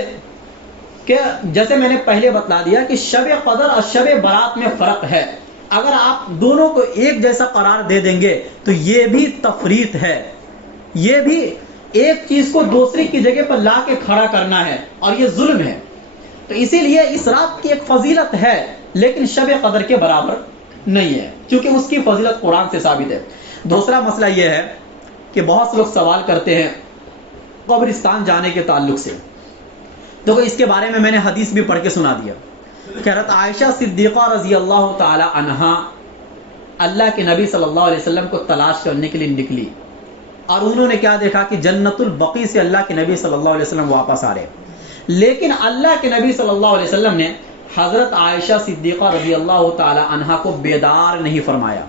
کہ جیسے میں نے پہلے بتلا دیا کہ شب قدر اور شب برات میں فرق ہے، اگر آپ دونوں کو ایک جیسا قرار دے دیں گے تو یہ بھی تفریط ہے، یہ بھی ایک چیز کو دوسری کی جگہ پر لا کے کھڑا کرنا ہے، اور یہ ظلم ہے۔ تو اسی لیے اس رات کی ایک فضیلت ہے، لیکن شب قدر کے برابر نہیں ہے، کیونکہ اس کی فضیلت قرآن سے ثابت ہے۔ دوسرا مسئلہ یہ ہے کہ بہت سے لوگ سوال کرتے ہیں قبرستان جانے کے تعلق سے، تو اس کے بارے میں نے حدیث بھی پڑھ کے سنا دیا کہ حضرت عائشہ صدیقہ رضی اللہ تعالی عنہا اللہ کے نبی صلی اللہ علیہ وسلم کو تلاش کرنے کے لیے نکلی، اور انہوں نے کیا دیکھا کہ جنت البقیع سے اللہ کے نبی صلی اللہ علیہ وسلم واپس آ رہے، لیکن اللہ کے نبی صلی اللہ علیہ وسلم نے حضرت عائشہ صدیقہ رضی اللہ تعالی عنہا کو بیدار نہیں فرمایا،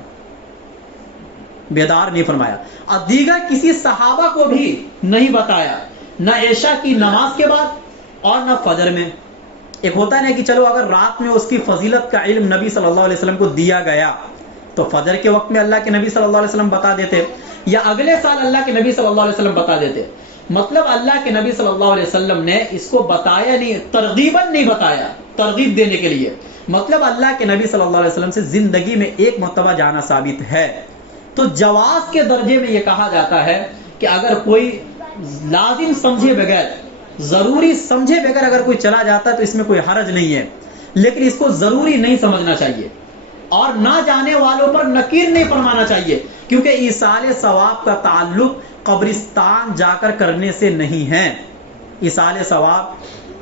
بیدار نہیں فرمایا، اور دیگر کسی صحابہ کو بھی نہیں بتایا، نہ عشاء کی نماز کے بعد اور نہ فجر میں۔ ایک ہوتا ہے نا کہ چلو اگر رات میں اس کی فضیلت کا علم نبی صلی اللہ علیہ وسلم کو دیا گیا تو فجر کے وقت میں اللہ کے نبی صلی اللہ علیہ وسلم بتا دیتے، یا اگلے سال اللہ کے نبی صلی اللہ علیہ وسلم بتا دیتے۔ مطلب اللہ کے نبی صلی اللہ علیہ وسلم نے اس کو بتایا نہیں، ترغیباً نہیں بتایا، ترغیب دینے کے لیے۔ مطلب اللہ کے نبی صلی اللہ علیہ وسلم سے زندگی میں ایک مرتبہ جانا ثابت ہے۔ تو جواز کے درجے میں یہ کہا جاتا ہے کہ اگر کوئی لازم سمجھے بغیر، ضروری سمجھے بغیر اگر کوئی چلا جاتا ہے تو اس میں کوئی حرج نہیں ہے، لیکن اس کو ضروری نہیں سمجھنا چاہیے، اور نہ جانے والوں پر نکیر نہیں فرمانا چاہیے، کیونکہ ایصال ثواب کا تعلق قبرستان جا کر کرنے سے نہیں ہے۔ ایصال ثواب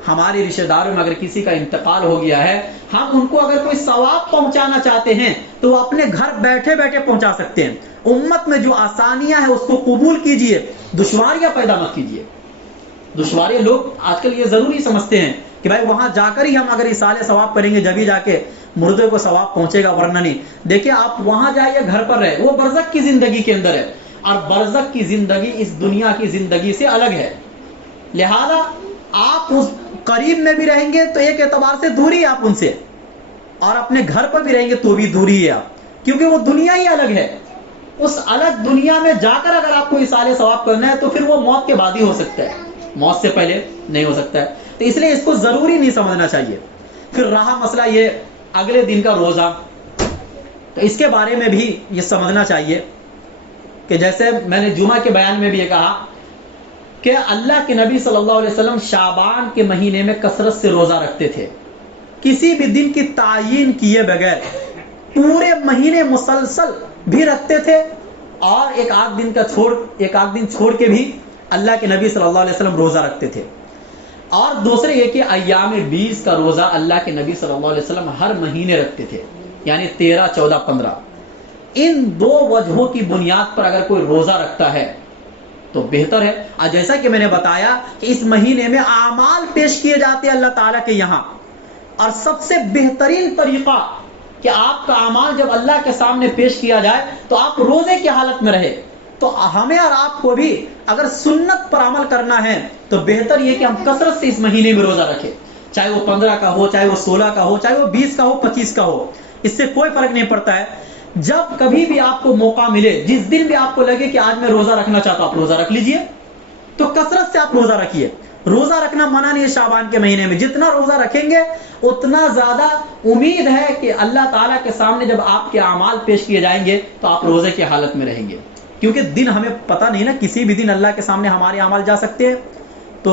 ہمارے رشتہ داروں میں اگر کسی کا انتقال ہو گیا ہے، ہم ان کو اگر کوئی ثواب پہنچانا چاہتے ہیں تو وہ اپنے گھر بیٹھے بیٹھے پہنچا سکتے ہیں۔ امت میں جو آسانیاں ہیں اس کو قبول کیجئے، دشواریاں پیدا مت کیجئے۔ دشواریاں لوگ آج کل یہ ضروری سمجھتے ہیں کہ بھائی وہاں جا کر ہی ہم اگر ایصال ثواب کریں گے جبھی جا کے مردے کو ثواب پہنچے گا، ورنہ نہیں۔ دیکھیں آپ وہاں جائیے، گھر پر رہے، وہ برزخ کی زندگی کے اندر ہے، اور برزخ کی زندگی اس دنیا کی زندگی سے الگ ہے، لہذا آپ اس قریب میں بھی رہیں گے تو ایک اعتبار سے دوری ہے آپ ان سے، اور اپنے گھر پر بھی رہیں گے تو بھی دوری ہے آپ، کیونکہ وہ دنیا ہی الگ ہے۔ اس الگ دنیا میں جا کر اگر آپ کو ایصال ثواب کرنا ہے تو پھر وہ موت کے بعد ہی ہو سکتا ہے، موت سے پہلے نہیں ہو سکتا ہے۔ تو اس لیے اس کو ضروری نہیں سمجھنا چاہیے۔ پھر رہا مسئلہ یہ اگلے دن کا روزہ، تو اس کے بارے میں بھی یہ سمجھنا چاہیے کہ جیسے میں نے جمعہ کے بیان میں بھی یہ کہا کہ اللہ کے نبی صلی اللہ علیہ وسلم شعبان کے مہینے میں کثرت سے روزہ رکھتے تھے، کسی بھی دن کی تعیین کیے بغیر پورے مہینے مسلسل بھی رکھتے تھے، اور ایک آدھ دن چھوڑ کے بھی اللہ کے نبی صلی اللہ علیہ وسلم روزہ رکھتے تھے. اور دوسرے یہ کہ ایام 20 کا روزہ اللہ کے نبی صلی اللہ علیہ وسلم ہر مہینے رکھتے تھے، یعنی 13، 14، 15. ان دو وجہوں کی بنیاد پر اگر کوئی روزہ رکھتا ہے تو بہتر ہے. اور جیسا کہ میں نے بتایا کہ اس مہینے میں اعمال پیش کیے جاتے ہیں اللہ تعالیٰ کے یہاں، اور سب سے بہترین طریقہ کہ آپ کا اعمال جب اللہ کے سامنے پیش کیا جائے تو آپ روزے کی حالت میں رہے. تو ہمیں اور آپ کو بھی اگر سنت پر عمل کرنا ہے تو بہتر یہ کہ ہم کثرت سے اس مہینے میں روزہ رکھیں، چاہے وہ 15 کا ہو، چاہے وہ 16 کا ہو، چاہے وہ 20 کا ہو، 25 کا ہو، اس سے کوئی فرق نہیں پڑتا ہے. جب کبھی بھی آپ کو موقع ملے، جس دن بھی آپ کو لگے کہ آج میں روزہ رکھنا چاہتا ہوں، آپ روزہ رکھ لیجئے. تو کثرت سے آپ روزہ رکھیے. روزہ رکھنا منع نہیں ہے شعبان کے مہینے میں، جتنا روزہ رکھیں گے اتنا زیادہ امید ہے کہ اللہ تعالیٰ کے سامنے جب آپ کے اعمال پیش کیے جائیں گے تو آپ روزے کی حالت میں رہیں گے. کیونکہ دن ہمیں پتہ نہیں نا، کسی بھی دن اللہ کے سامنے ہمارے اعمال جا سکتے ہیں. تو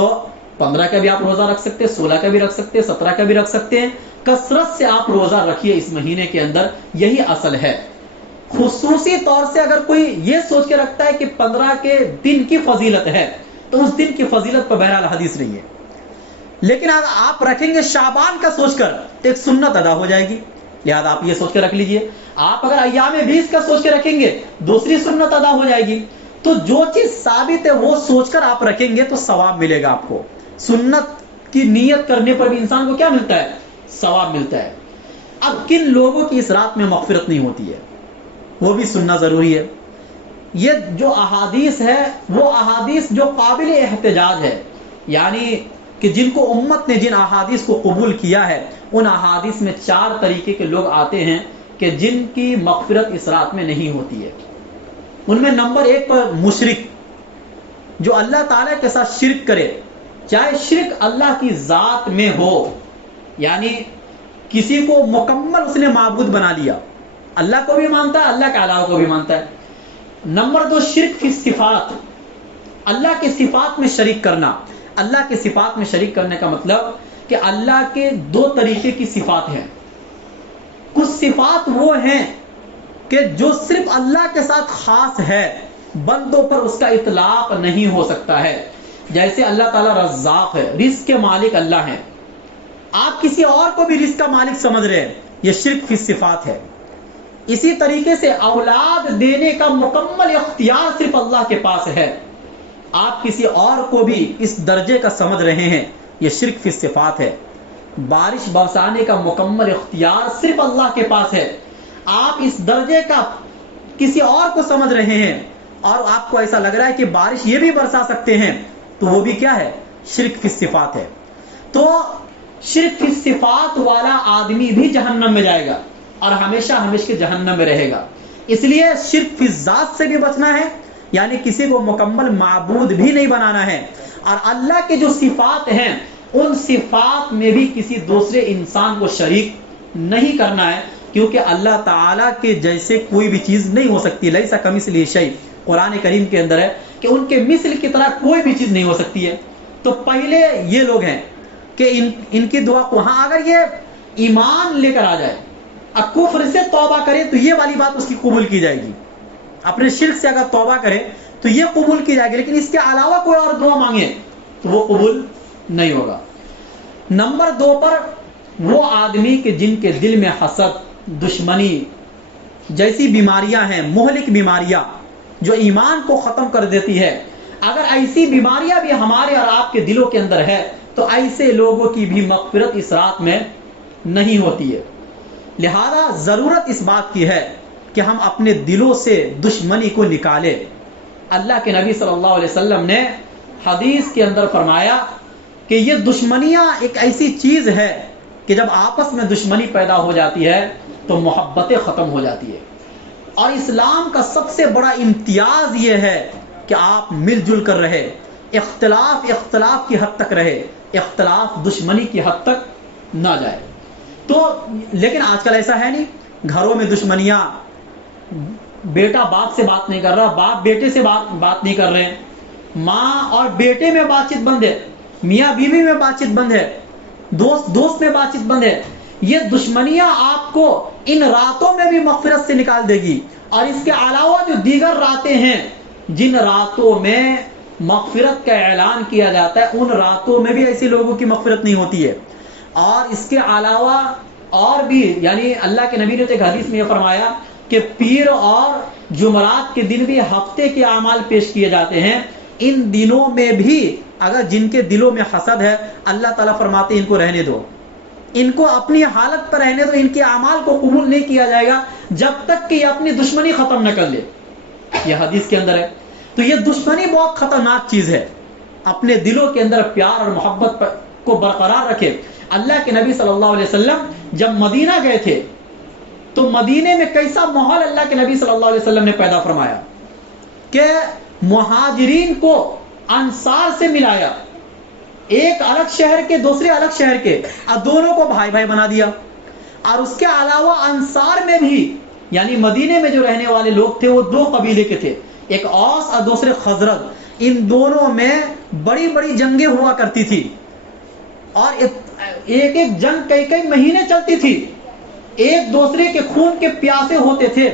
15 کا بھی آپ روزہ رکھ سکتے ہیں، 16 کا بھی رکھ سکتے ہیں، 17 کا بھی رکھ سکتے ہیں. کثرت سے آپ روزہ رکھیے اس مہینے کے اندر، یہی اصل ہے. خصوصی طور سے اگر کوئی یہ سوچ کے رکھتا ہے کہ 15 کے دن کی فضیلت ہے تو اس دن کی فضیلت پر بہرحال حدیث نہیں ہے. لیکن اگر آپ رکھیں گے شعبان کا سوچ کر تو ایک سنت ادا ہو جائے گی، لہذا آپ یہ سوچ کے رکھ لیجئے. آپ اگر ایام 20 کا سوچ کے رکھیں گے دوسری سنت ادا ہو جائے گی. تو جو چیز ثابت ہے وہ سوچ کر آپ رکھیں گے تو ثواب ملے گا آپ کو. سنت کی نیت کرنے پر بھی انسان کو کیا ملتا ہے؟ ثواب ملتا ہے. اب کن لوگوں کی اس رات میں مغفرت نہیں ہوتی ہے وہ بھی سننا ضروری ہے. یہ جو احادیث ہے وہ احادیث جو قابل احتجاج ہے، یعنی کہ جن کو امت نے جن احادیث کو قبول کیا ہے ان احادیث میں 4 طریقے کے لوگ آتے ہیں کہ جن کی مغفرت اس رات میں نہیں ہوتی ہے. ان میں نمبر 1 پر مشرک، جو اللہ تعالیٰ کے ساتھ شرک کرے، چاہے شرک اللہ کی ذات میں ہو، یعنی کسی کو مکمل اس نے معبود بنا لیا، اللہ کو بھی مانتا ہے، اللہ کے علاوہ کو بھی مانتا ہے. نمبر 2 شرک فی صفات، اللہ کے صفات میں شریک کرنا. اللہ کے صفات میں شریک کرنے کا مطلب کہ اللہ کے 2 طریقے کی صفات ہیں. کچھ صفات وہ ہیں کہ جو صرف اللہ کے ساتھ خاص ہے، بندوں پر اس کا اطلاق نہیں ہو سکتا ہے. جیسے اللہ تعالیٰ رزاق ہے، رزق کے مالک اللہ ہیں، آپ کسی اور کو بھی رزق کا مالک سمجھ رہے ہیں، یہ شرک فی صفات ہے. اسی طریقے سے اولاد دینے کا مکمل اختیار صرف اللہ کے پاس ہے، آپ کسی اور کو بھی اس درجے کا سمجھ رہے ہیں، یہ شرک فی صفات ہے. بارش برسانے کا مکمل اختیار صرف اللہ کے پاس ہے، آپ اس درجے کا کسی اور کو سمجھ رہے ہیں اور آپ کو ایسا لگ رہا ہے کہ بارش یہ بھی برسا سکتے ہیں، تو وہ بھی کیا ہے؟ شرک فی صفات ہے. تو شرک فی صفات والا آدمی بھی جہنم میں جائے گا اور ہمیشہ ہمیشہ جہنم میں رہے گا. اس لیے شرک فی ذات سے بھی بچنا ہے، یعنی کسی کو مکمل معبود بھی نہیں بنانا ہے. اور اللہ کے جو صفات ہیں ان صفات میں بھی کسی دوسرے انسان کو شریک نہیں کرنا ہے، کیونکہ اللہ تعالیٰ کے جیسے کوئی بھی چیز نہیں ہو سکتی. لیسا کمثلہ شیء، قرآن کریم کے اندر ہے کہ ان کے مثل کی طرح کوئی بھی چیز نہیں ہو سکتی ہے. تو پہلے یہ لوگ ہیں کہ ان کی دعا کو، ہاں اگر یہ ایمان لے کر آ جائے، اب کفر سے توبہ کرے تو یہ والی بات اس کی قبول کی جائے گی. اپنے شرک سے اگر توبہ کرے تو یہ قبول کی جائے گی، لیکن اس کے علاوہ کوئی اور دعا مانگے تو وہ قبول نہیں ہوگا. نمبر 2 پر وہ آدمی کہ جن کے دل میں حسد، دشمنی جیسی بیماریاں ہیں، مہلک بیماریاں جو ایمان کو ختم کر دیتی ہے. اگر ایسی بیماریاں بھی ہمارے اور آپ کے دلوں کے اندر ہے تو ایسے لوگوں کی بھی مغفرت اس رات میں نہیں ہوتی ہے. لہذا ضرورت اس بات کی ہے کہ ہم اپنے دلوں سے دشمنی کو نکالیں. اللہ کے نبی صلی اللہ علیہ وسلم نے حدیث کے اندر فرمایا کہ یہ دشمنیاں ایک ایسی چیز ہے کہ جب آپس میں دشمنی پیدا ہو جاتی ہے تو محبتیں ختم ہو جاتی ہے. اور اسلام کا سب سے بڑا امتیاز یہ ہے کہ آپ مل جل کر رہے، اختلاف کی حد تک رہے، اختلاف دشمنی کی حد تک نہ جائے. تو لیکن آج کل ایسا ہے نہیں، گھروں میں دشمنیاں، بیٹا باپ سے بات نہیں کر رہا، باپ بیٹے سے بات نہیں کر رہے، ماں اور بیٹے میں بات چیت بند ہے، میاں بیوی میں بات چیت بند ہے، دوست میں بات چیت بند ہے. یہ دشمنیاں آپ کو ان راتوں میں بھی مغفرت سے نکال دے گی اور اس کے علاوہ جو دیگر راتیں ہیں جن راتوں میں مغفرت کا اعلان کیا جاتا ہے، ان راتوں میں بھی ایسے لوگوں کی مغفرت نہیں ہوتی ہے۔ اور اس کے علاوہ اور بھی، یعنی اللہ کے نبی نے تو ایک حدیث میں یہ فرمایا کہ پیر اور جمعرات کے دن بھی ہفتے کے اعمال پیش کیے جاتے ہیں، ان دنوں میں بھی اگر جن کے دلوں میں حسد ہے، اللہ تعالیٰ فرماتے ہیں ان کو رہنے دو، ان کو اپنی حالت پر رہنے دو، ان کے اعمال کو قبول نہیں کیا جائے گا جب تک کہ یہ اپنی دشمنی ختم نہ کر لے۔ یہ حدیث کے اندر ہے۔ تو یہ دشمنی بہت خطرناک چیز ہے، اپنے دلوں کے اندر پیار اور محبت کو برقرار رکھے۔ اللہ کے نبی صلی اللہ علیہ وسلم جب مدینہ گئے تھے تو مدینے میں کیسا ماحول اللہ کے نبی صلی اللہ علیہ وسلم نے پیدا فرمایا کہ مہاجرین کو انصار سے ملایا، ایک الگ شہر کے دوسرے الگ شہر کے، اور دونوں کو بھائی بھائی بنا دیا۔ اور اس کے علاوہ انصار میں بھی، یعنی مدینے میں جو رہنے والے لوگ تھے وہ دو قبیلے کے تھے، ایک اوس اور دوسرے خزرج۔ ان دونوں میں بڑی بڑی جنگیں ہوا کرتی تھی، اور ایک ایک جنگ کئی کئی مہینے چلتی تھی، ایک دوسرے کے خون کے پیاسے ہوتے تھے۔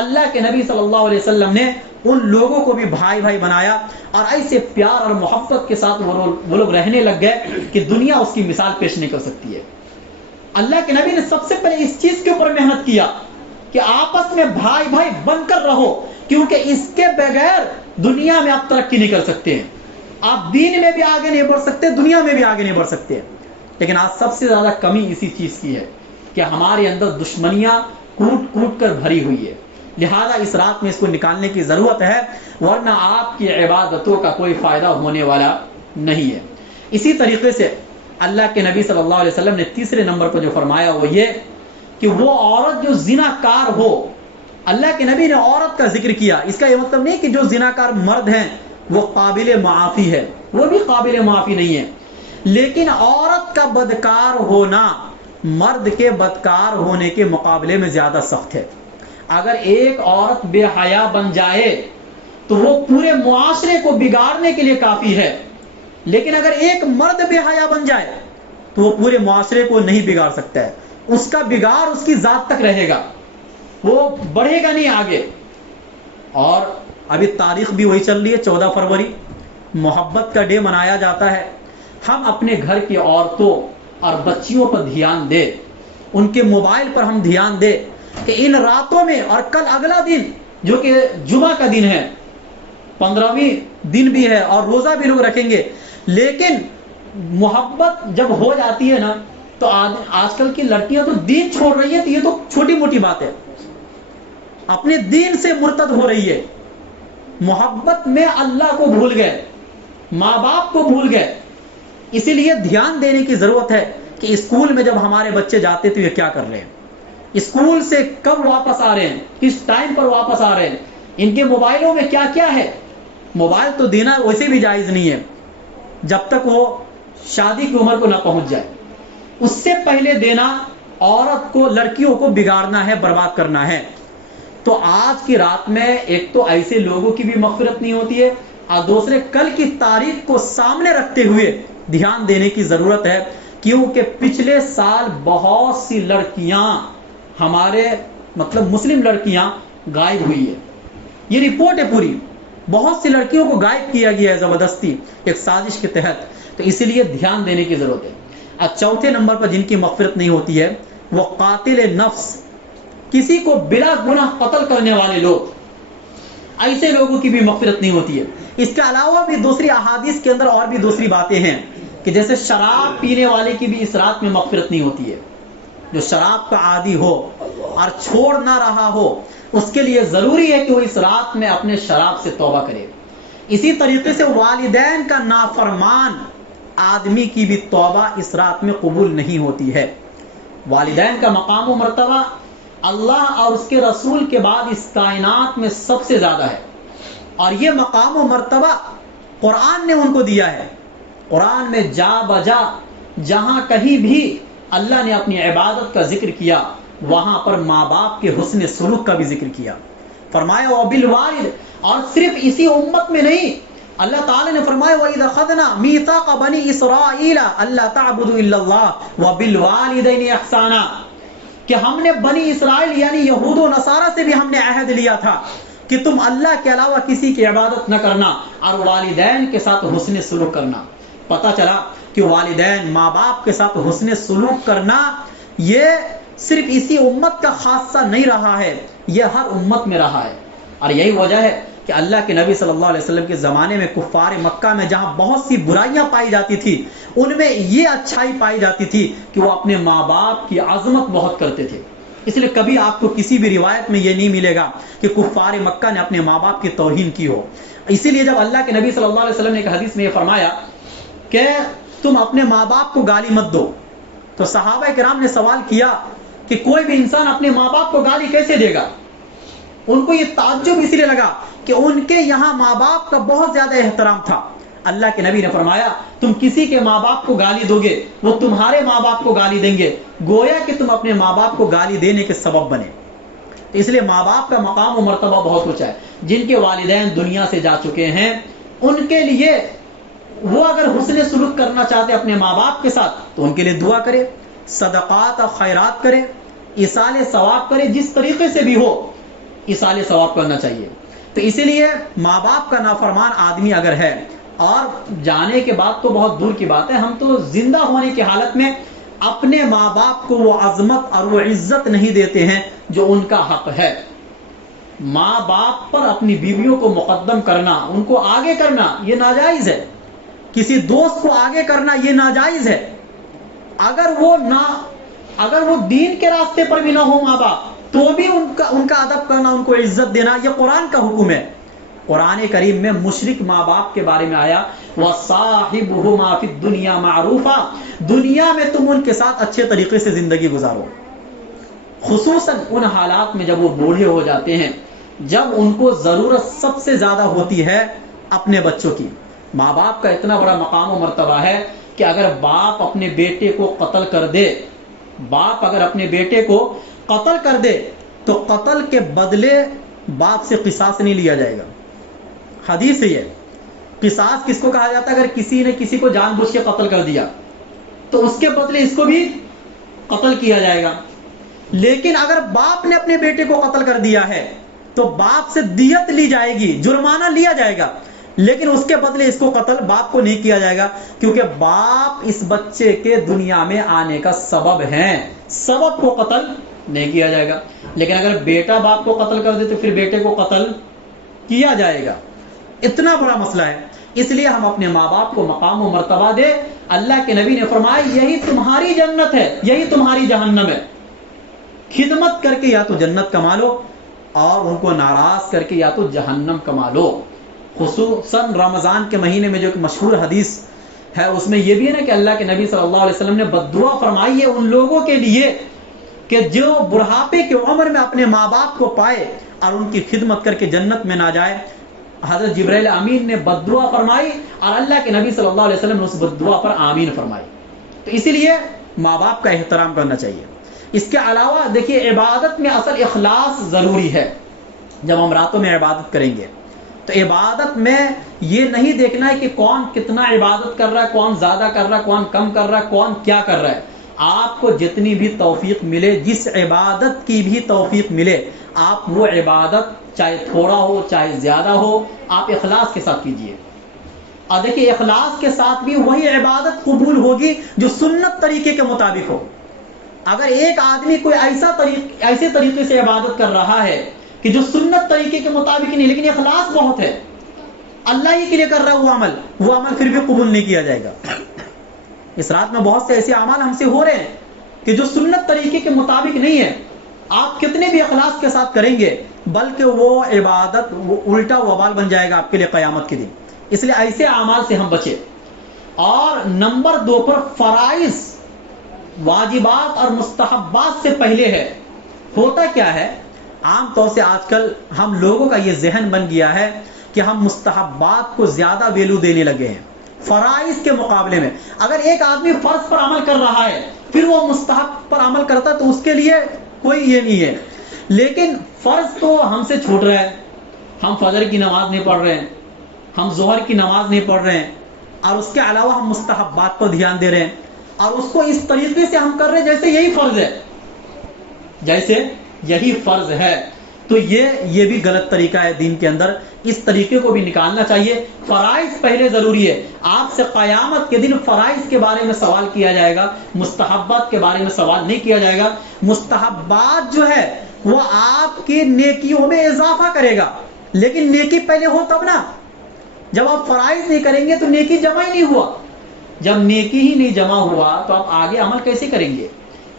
اللہ کے نبی صلی اللہ علیہ وسلم نے ان لوگوں کو بھی بھائی بھائی بنایا، اور ایسے پیار اور محبت کے ساتھ وہ لوگ رہنے لگ گئے کہ دنیا اس کی مثال پیش نہیں کر سکتی ہے۔ اللہ کے نبی نے سب سے پہلے اس چیز کے اوپر محنت کیا کہ آپس میں بھائی بھائی بن کر رہو، کیونکہ اس کے بغیر دنیا میں آپ ترقی نہیں کر سکتے ہیں، آپ دین میں بھی آگے نہیں بڑھ سکتے، دنیا میں بھی آگے نہیں بڑھ سکتے۔ لیکن آج سب سے زیادہ کمی اسی چیز کی ہے کہ ہمارے اندر دشمنیاں کوٹ کوٹ کر بھری ہوئی ہے، لہذا اس رات میں اس کو نکالنے کی ضرورت ہے، ورنہ آپ کی عبادتوں کا کوئی فائدہ ہونے والا نہیں ہے۔ اسی طریقے سے اللہ کے نبی صلی اللہ علیہ وسلم نے تیسرے نمبر پر جو فرمایا وہ یہ کہ وہ عورت جو زناکار ہو، اللہ کے نبی نے عورت کا ذکر کیا، اس کا یہ مطلب نہیں کہ جو زناکار مرد ہیں وہ قابل معافی ہے، وہ بھی قابل معافی نہیں ہے، لیکن عورت کا بدکار ہونا مرد کے بدکار ہونے کے مقابلے میں زیادہ سخت ہے۔ اگر ایک عورت بے حیا بن جائے تو وہ پورے معاشرے کو بگاڑنے کے لیے کافی ہے، لیکن اگر ایک مرد بے حیا بن جائے تو وہ پورے معاشرے کو نہیں بگاڑ سکتا ہے، اس کا بگاڑ اس کی ذات تک رہے گا، وہ بڑھے گا نہیں آگے۔ اور ابھی تاریخ بھی وہی چل رہی ہے، 14 فروری محبت کا ڈے منایا جاتا ہے۔ ہم اپنے گھر کی عورتوں اور بچیوں پر دھیان دیں، ان کے موبائل پر ہم دھیان دیں کہ ان راتوں میں، اور کل اگلا دن جو کہ جمعہ کا دن ہے، 15ویں دن بھی ہے اور روزہ بھی لوگ رکھیں گے، لیکن محبت جب ہو جاتی ہے نا تو آج کل کی لڑکیاں تو دین چھوڑ رہی ہیں، تو یہ تو چھوٹی موٹی بات ہے، اپنے دین سے مرتد ہو رہی ہے، محبت میں اللہ کو بھول گئے، ماں باپ کو بھول گئے۔ اسی لیے دھیان دینے کی ضرورت ہے کہ اسکول میں جب ہمارے بچے جاتے تو یہ کیا کر رہے ہیں، اسکول سے کب واپس آ رہے ہیں، کس ٹائم پر واپس آ رہے ہیں، ان کے موبائلوں میں کیا کیا ہے۔ موبائل تو دینا ویسے بھی جائز نہیں ہے جب تک وہ شادی کی عمر کو نہ پہنچ جائے، اس سے پہلے دینا عورت کو، لڑکیوں کو بگاڑنا ہے، برباد کرنا ہے۔ تو آج کی رات میں ایک تو ایسے لوگوں کی بھی مغفرت نہیں ہوتی ہے، اور دوسرے کل کی تاریخ کو سامنے رکھتے ہوئے دھیان دینے کی ضرورت ہے، کیونکہ پچھلے سال بہت سی لڑکیاں ہمارے مسلم لڑکیاں غائب ہوئی ہے، یہ رپورٹ ہے پوری، بہت سی لڑکیوں کو غائب کیا گیا ہے زبردستی ایک سازش کے تحت، تو اسی لیے دھیان دینے کی ضرورت ہے۔ اور چوتھے نمبر پر جن کی مغفرت نہیں ہوتی ہے وہ قاتل نفس، کسی کو بلا گناہ قتل کرنے والے لوگ، ایسے لوگوں کی بھی مغفرت نہیں ہوتی ہے۔ اس کے علاوہ بھی دوسری احادیث کے اندر اور بھی دوسری باتیں ہیں کہ جیسے شراب پینے والے کی بھی اس رات میں مغفرت نہیں ہوتی ہے، جو شراب کا عادی ہو اور چھوڑ نہ رہا ہو، اس کے لیے ضروری ہے کہ وہ اس رات میں اپنے شراب سے توبہ کرے۔ اسی طریقے سے والدین کا نافرمان آدمی کی بھی توبہ اس رات میں قبول نہیں ہوتی ہے۔ والدین کا مقام و مرتبہ اللہ اور اس کے رسول کے بعد اس کائنات میں سب سے زیادہ ہے، اور یہ مقام و مرتبہ قرآن نے ان کو دیا ہے۔ قرآن میں جا بجا جہاں کہیں بھی اللہ نے اپنی عبادت کا ذکر کیا وہاں پر ماں باپ کے حسن سلوک کا بھی ذکر کیا، فرمایا وَبِالْوَالِدِ، اور صرف اسی امت میں نہیں، اللہ تعالی نے فرمایا وَإِذْ أَخَذْنَا مِيثَاقَ بَنِي إِسْرَائِيلَ أَلَّا تَعْبُدُوا إِلَّا اللَّهَ وَبِالْوَالِدَيْنِ إِحْسَانًا، کہ ہم نے بنی اسرائیل یعنی یہود و نصارہ سے بھی ہم نے عہد لیا تھا کہ تم اللہ کے علاوہ کسی کی عبادت نہ کرنا اور والدین کے ساتھ حسن سلوک کرنا. پتہ چلا کہ والدین ماں باپ کے ساتھ حسن سلوک کرنا یہ صرف اسی امت کا خاصہ نہیں رہا ہے، یہ ہر امت میں رہا ہے. اور یہی وجہ ہے کہ اللہ کے نبی صلی اللہ علیہ وسلم کے زمانے میں کفار مکہ میں جہاں بہت سی برائیاں پائی جاتی تھی ان میں یہ اچھائی پائی جاتی تھی کہ وہ اپنے ماں باپ کی عظمت بہت کرتے تھے. اس لیے کبھی آپ کو کسی بھی روایت میں یہ نہیں ملے گا کہ کفار مکہ نے اپنے ماں باپ کی توہین کی ہو. اسی لیے جب اللہ کے نبی صلی اللہ علیہ وسلم نے ایک حدیث میں یہ فرمایا کہ تم اپنے ماں باپ کو گالی مت دو، تو صحابہ کرام نے سوال کیا کہ کوئی بھی انسان اپنے ماں باپ کو گالی کیسے دے گا؟ ان کو یہ تعجب اس لیے لگا کہ ان کے یہاں ماں باپ کا بہت زیادہ احترام تھا. اللہ کے نبی نے فرمایا تم کسی کے ماں باپ کو گالی دو گے وہ تمہارے ماں باپ کو گالی دیں گے، گویا کہ تم اپنے ماں باپ کو گالی دینے کے سبب بنے. اس لیے ماں باپ کا مقام و مرتبہ بہت اونچا ہے. جن کے والدین دنیا سے جا چکے ہیں ان کے لیے وہ اگر حسن سلوک کرنا چاہتے اپنے ماں باپ کے ساتھ تو ان کے لیے دعا کرے، صدقات اور خیرات کرے، ایصال ثواب کرے، جس طریقے سے بھی ہو ایصال ثواب کرنا چاہیے. تو اسی لیے ماں باپ کا نافرمان آدمی اگر ہے اور جانے کے بعد تو بہت دور کی بات ہے، ہم تو زندہ ہونے کی حالت میں اپنے ماں باپ کو وہ عظمت اور وہ عزت نہیں دیتے ہیں جو ان کا حق ہے. ماں باپ پر اپنی بیویوں کو مقدم کرنا، ان کو آگے کرنا یہ ناجائز ہے. کسی دوست کو آگے کرنا یہ ناجائز ہے. اگر وہ دین کے راستے پر بھی نہ ہو ماں باپ تو بھی ان کا ادب کرنا، ان کو عزت دینا یہ قرآن کا حکم ہے. قرآن کریم میں مشرک ماں باپ کے بارے میں آیا وَصَاحِبْهُمَا فِي الدُّنْيَا مَعْرُوفًا، دنیا میں تم ان کے ساتھ اچھے طریقے سے زندگی گزارو. خصوصاً ان حالات میں جب وہ بوڑھے ہو جاتے ہیں، جب ان کو ضرورت سب سے زیادہ ہوتی ہے اپنے بچوں کی. ماں باپ کا اتنا بڑا مقام و مرتبہ ہے کہ اگر باپ اپنے بیٹے کو قتل کر دے، باپ اگر اپنے بیٹے کو قتل کر دے تو قتل کے بدلے باپ سے قصاص نہیں لیا جائے گا. حدیث ہے یہ. قصاص کس کو کہا جاتا ہے؟ اگر کسی نے کسی کو جان بوجھ کے قتل کر دیا تو اس کے بدلے اس کو بھی قتل کیا جائے گا. لیکن اگر باپ نے اپنے بیٹے کو قتل کر دیا ہے تو باپ سے دیت لی جائے گی، جرمانہ لیا جائے گا، لیکن اس کے بدلے اس کو قتل باپ کو نہیں کیا جائے گا، کیونکہ باپ اس بچے کے دنیا میں آنے کا سبب ہے، سبب کو قتل نہیں کیا جائے گا. لیکن اگر بیٹا باپ کو قتل کر دے تو پھر بیٹے کو قتل کیا جائے گا. اتنا بڑا مسئلہ ہے. اس لیے ہم اپنے ماں باپ کو مقام و مرتبہ دے. اللہ کے نبی نے فرمایا یہی تمہاری جنت ہے، یہی تمہاری جہنم ہے. خدمت کر کے یا تو جنت کما لو اور ان کو ناراض کر کے یا تو جہنم کما لو. خصوصاً رمضان کے مہینے میں جو ایک مشہور حدیث ہے اس میں یہ بھی ہے نا کہ اللہ کے نبی صلی اللہ علیہ وسلم نے بددعا فرمائی ہے ان لوگوں کے لیے کہ جو بڑھاپے کی عمر میں اپنے ماں باپ کو پائے اور ان کی خدمت کر کے جنت میں نہ جائے. حضرت جبرائیل امین نے بددعا فرمائی اور اللہ کے نبی صلی اللہ علیہ وسلم نے اس بددعا پر آمین فرمائی. تو اسی لیے ماں باپ کا احترام کرنا چاہیے. اس کے علاوہ دیکھیے عبادت میں اصل اخلاص ضروری ہے. جب ہم راتوں میں عبادت کریں گے تو عبادت میں یہ نہیں دیکھنا ہے کہ کون کتنا عبادت کر رہا ہے، کون زیادہ کر رہا ہے، کون کم کر رہا ہے، کون کیا کر رہا ہے. آپ کو جتنی بھی توفیق ملے، جس عبادت کی بھی توفیق ملے، آپ وہ عبادت چاہے تھوڑا ہو چاہے زیادہ ہو آپ اخلاص کے ساتھ کیجئے. اور دیکھیے اخلاص کے ساتھ بھی وہی عبادت قبول ہوگی جو سنت طریقے کے مطابق ہو. اگر ایک آدمی کوئی ایسے طریقے سے عبادت کر رہا ہے کہ جو سنت طریقے کے مطابق نہیں لیکن اخلاص بہت ہے، اللہ ہی کے لیے کر رہا ہے وہ عمل پھر بھی قبول نہیں کیا جائے گا. اس رات میں بہت سے ایسے اعمال ہم سے ہو رہے ہیں کہ جو سنت طریقے کے مطابق نہیں ہے. آپ کتنے بھی اخلاص کے ساتھ کریں گے بلکہ وہ عبادت الٹا وبال بن جائے گا آپ کے لیے قیامت کے دن. اس لیے ایسے اعمال سے ہم بچیں. اور نمبر 2 پر فرائض، واجبات اور مستحبات سے پہلے ہے. ہوتا کیا ہے عام طور سے آج کل ہم لوگوں کا یہ ذہن بن گیا ہے کہ ہم مستحبات کو زیادہ ویلو دینے لگے ہیں فرائض کے مقابلے میں. اگر ایک آدمی فرض پر عمل کر رہا ہے پھر وہ مستحب پر عمل کرتا تو اس کے لیے کوئی یہ نہیں ہے. لیکن فرض تو ہم سے چھوٹ رہا ہے. ہم فجر کی نماز نہیں پڑھ رہے ہیں، ہم ظہر کی نماز نہیں پڑھ رہے ہیں، اور اس کے علاوہ ہم مستحبات پر دھیان دے رہے ہیں اور اس کو اس طریقے سے ہم کر رہے ہیں جیسے یہی فرض ہے. جیسے یہی فرض ہے. تو یہ بھی غلط طریقہ ہے دین کے اندر. اس طریقے کو بھی نکالنا چاہیے. فرائض پہلے ضروری ہے. آپ سے قیامت کے دن فرائض کے بارے میں سوال کیا جائے گا, مستحبات کے بارے میں سوال نہیں کیا جائے گا. مستحبات جو ہے وہ آپ کی نیکیوں میں اضافہ کرے گا, لیکن نیکی پہلے ہو تب نا. جب آپ فرائض نہیں کریں گے تو نیکی جمع ہی نہیں ہوا. جب نیکی ہی نہیں جمع ہوا تو آپ آگے عمل کیسے کریں گے؟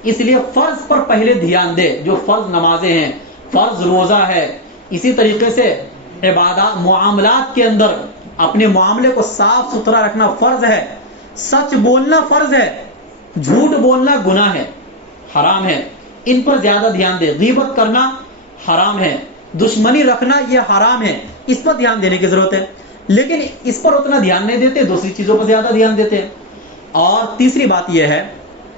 اس لیے فرض پر پہلے دھیان دے. جو فرض نمازیں ہیں, فرض روزہ ہے, اسی طریقے سے عبادات معاملات کے اندر اپنے معاملے کو صاف ستھرا رکھنا فرض ہے. سچ بولنا فرض ہے, جھوٹ بولنا گناہ ہے, حرام ہے. ان پر زیادہ دھیان دے. غیبت کرنا حرام ہے, دشمنی رکھنا یہ حرام ہے. اس پر دھیان دینے کی ضرورت ہے, لیکن اس پر اتنا دھیان نہیں دیتے, دوسری چیزوں پر زیادہ دھیان دیتے ہیں. اور تیسری بات یہ ہے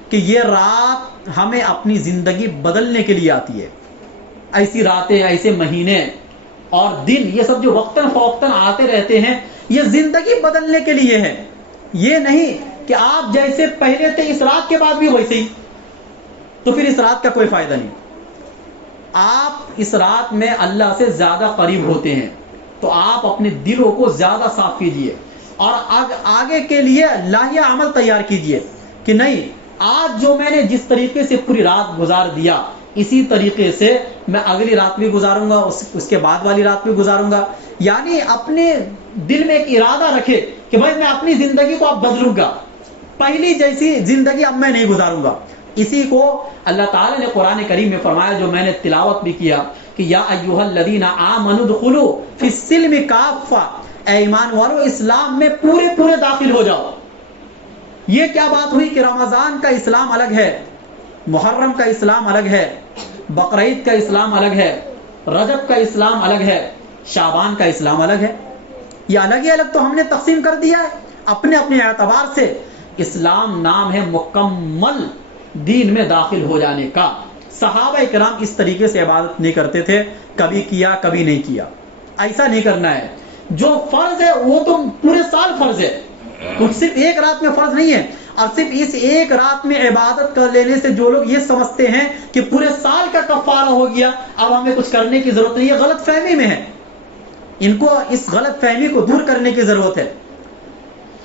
کہ یہ رات ہمیں اپنی زندگی بدلنے کے لیے آتی ہے. ایسی راتیں, ایسے مہینے اور دن, یہ سب جو وقتاً فوقتاً آتے رہتے ہیں, یہ زندگی بدلنے کے لیے ہے. یہ نہیں کہ آپ جیسے پہلے تھے اس رات کے بعد بھی ویسے ہی, تو پھر اس رات کا کوئی فائدہ نہیں. آپ اس رات میں اللہ سے زیادہ قریب ہوتے ہیں, تو آپ اپنے دلوں کو زیادہ صاف کیجئے اور آگے کے لیے لاہیہ عمل تیار کیجئے کہ نہیں, آج جو میں نے جس طریقے سے پوری رات گزار دیا, اسی طریقے سے میں اگلی رات بھی گزاروں گا, اس کے بعد والی رات بھی گزاروں گا. یعنی اپنے دل میں ایک ارادہ رکھے کہ بھائی میں اپنی زندگی کو اب بدلوں گا, پہلی جیسی زندگی اب میں نہیں گزاروں گا. اسی کو اللہ تعالی نے قرآن کریم میں فرمایا, جو میں نے تلاوت بھی کیا, کہ یا ایھا الذین آمنوا ادخلوا فی السلم کافہ, اے ایمان والو اسلام میں پورے داخل ہو جاؤ. یہ کیا بات ہوئی کہ رمضان کا اسلام الگ ہے, محرم کا اسلام الگ ہے, بقرعید کا اسلام الگ ہے, رجب کا اسلام الگ ہے, شعبان کا اسلام الگ ہے. یہ الگ ہی الگ تو ہم نے تقسیم کر دیا ہے اپنے اپنے اعتبار سے. اسلام نام ہے مکمل دین میں داخل ہو جانے کا. صحابہ کرام اس طریقے سے عبادت نہیں کرتے تھے, کبھی کیا کبھی نہیں کیا. ایسا نہیں کرنا ہے. جو فرض ہے وہ تو پورے سال فرض ہے, کچھ صرف ایک رات میں فرض نہیں ہے. اور صرف اس ایک رات میں عبادت کر لینے سے جو لوگ یہ سمجھتے ہیں کہ پورے سال کا کفارہ ہو گیا, اب ہمیں کچھ کرنے کی ضرورت نہیں, یہ غلط فہمی میں ہے. ان کو اس غلط فہمی کو دور کرنے کی ضرورت ہے.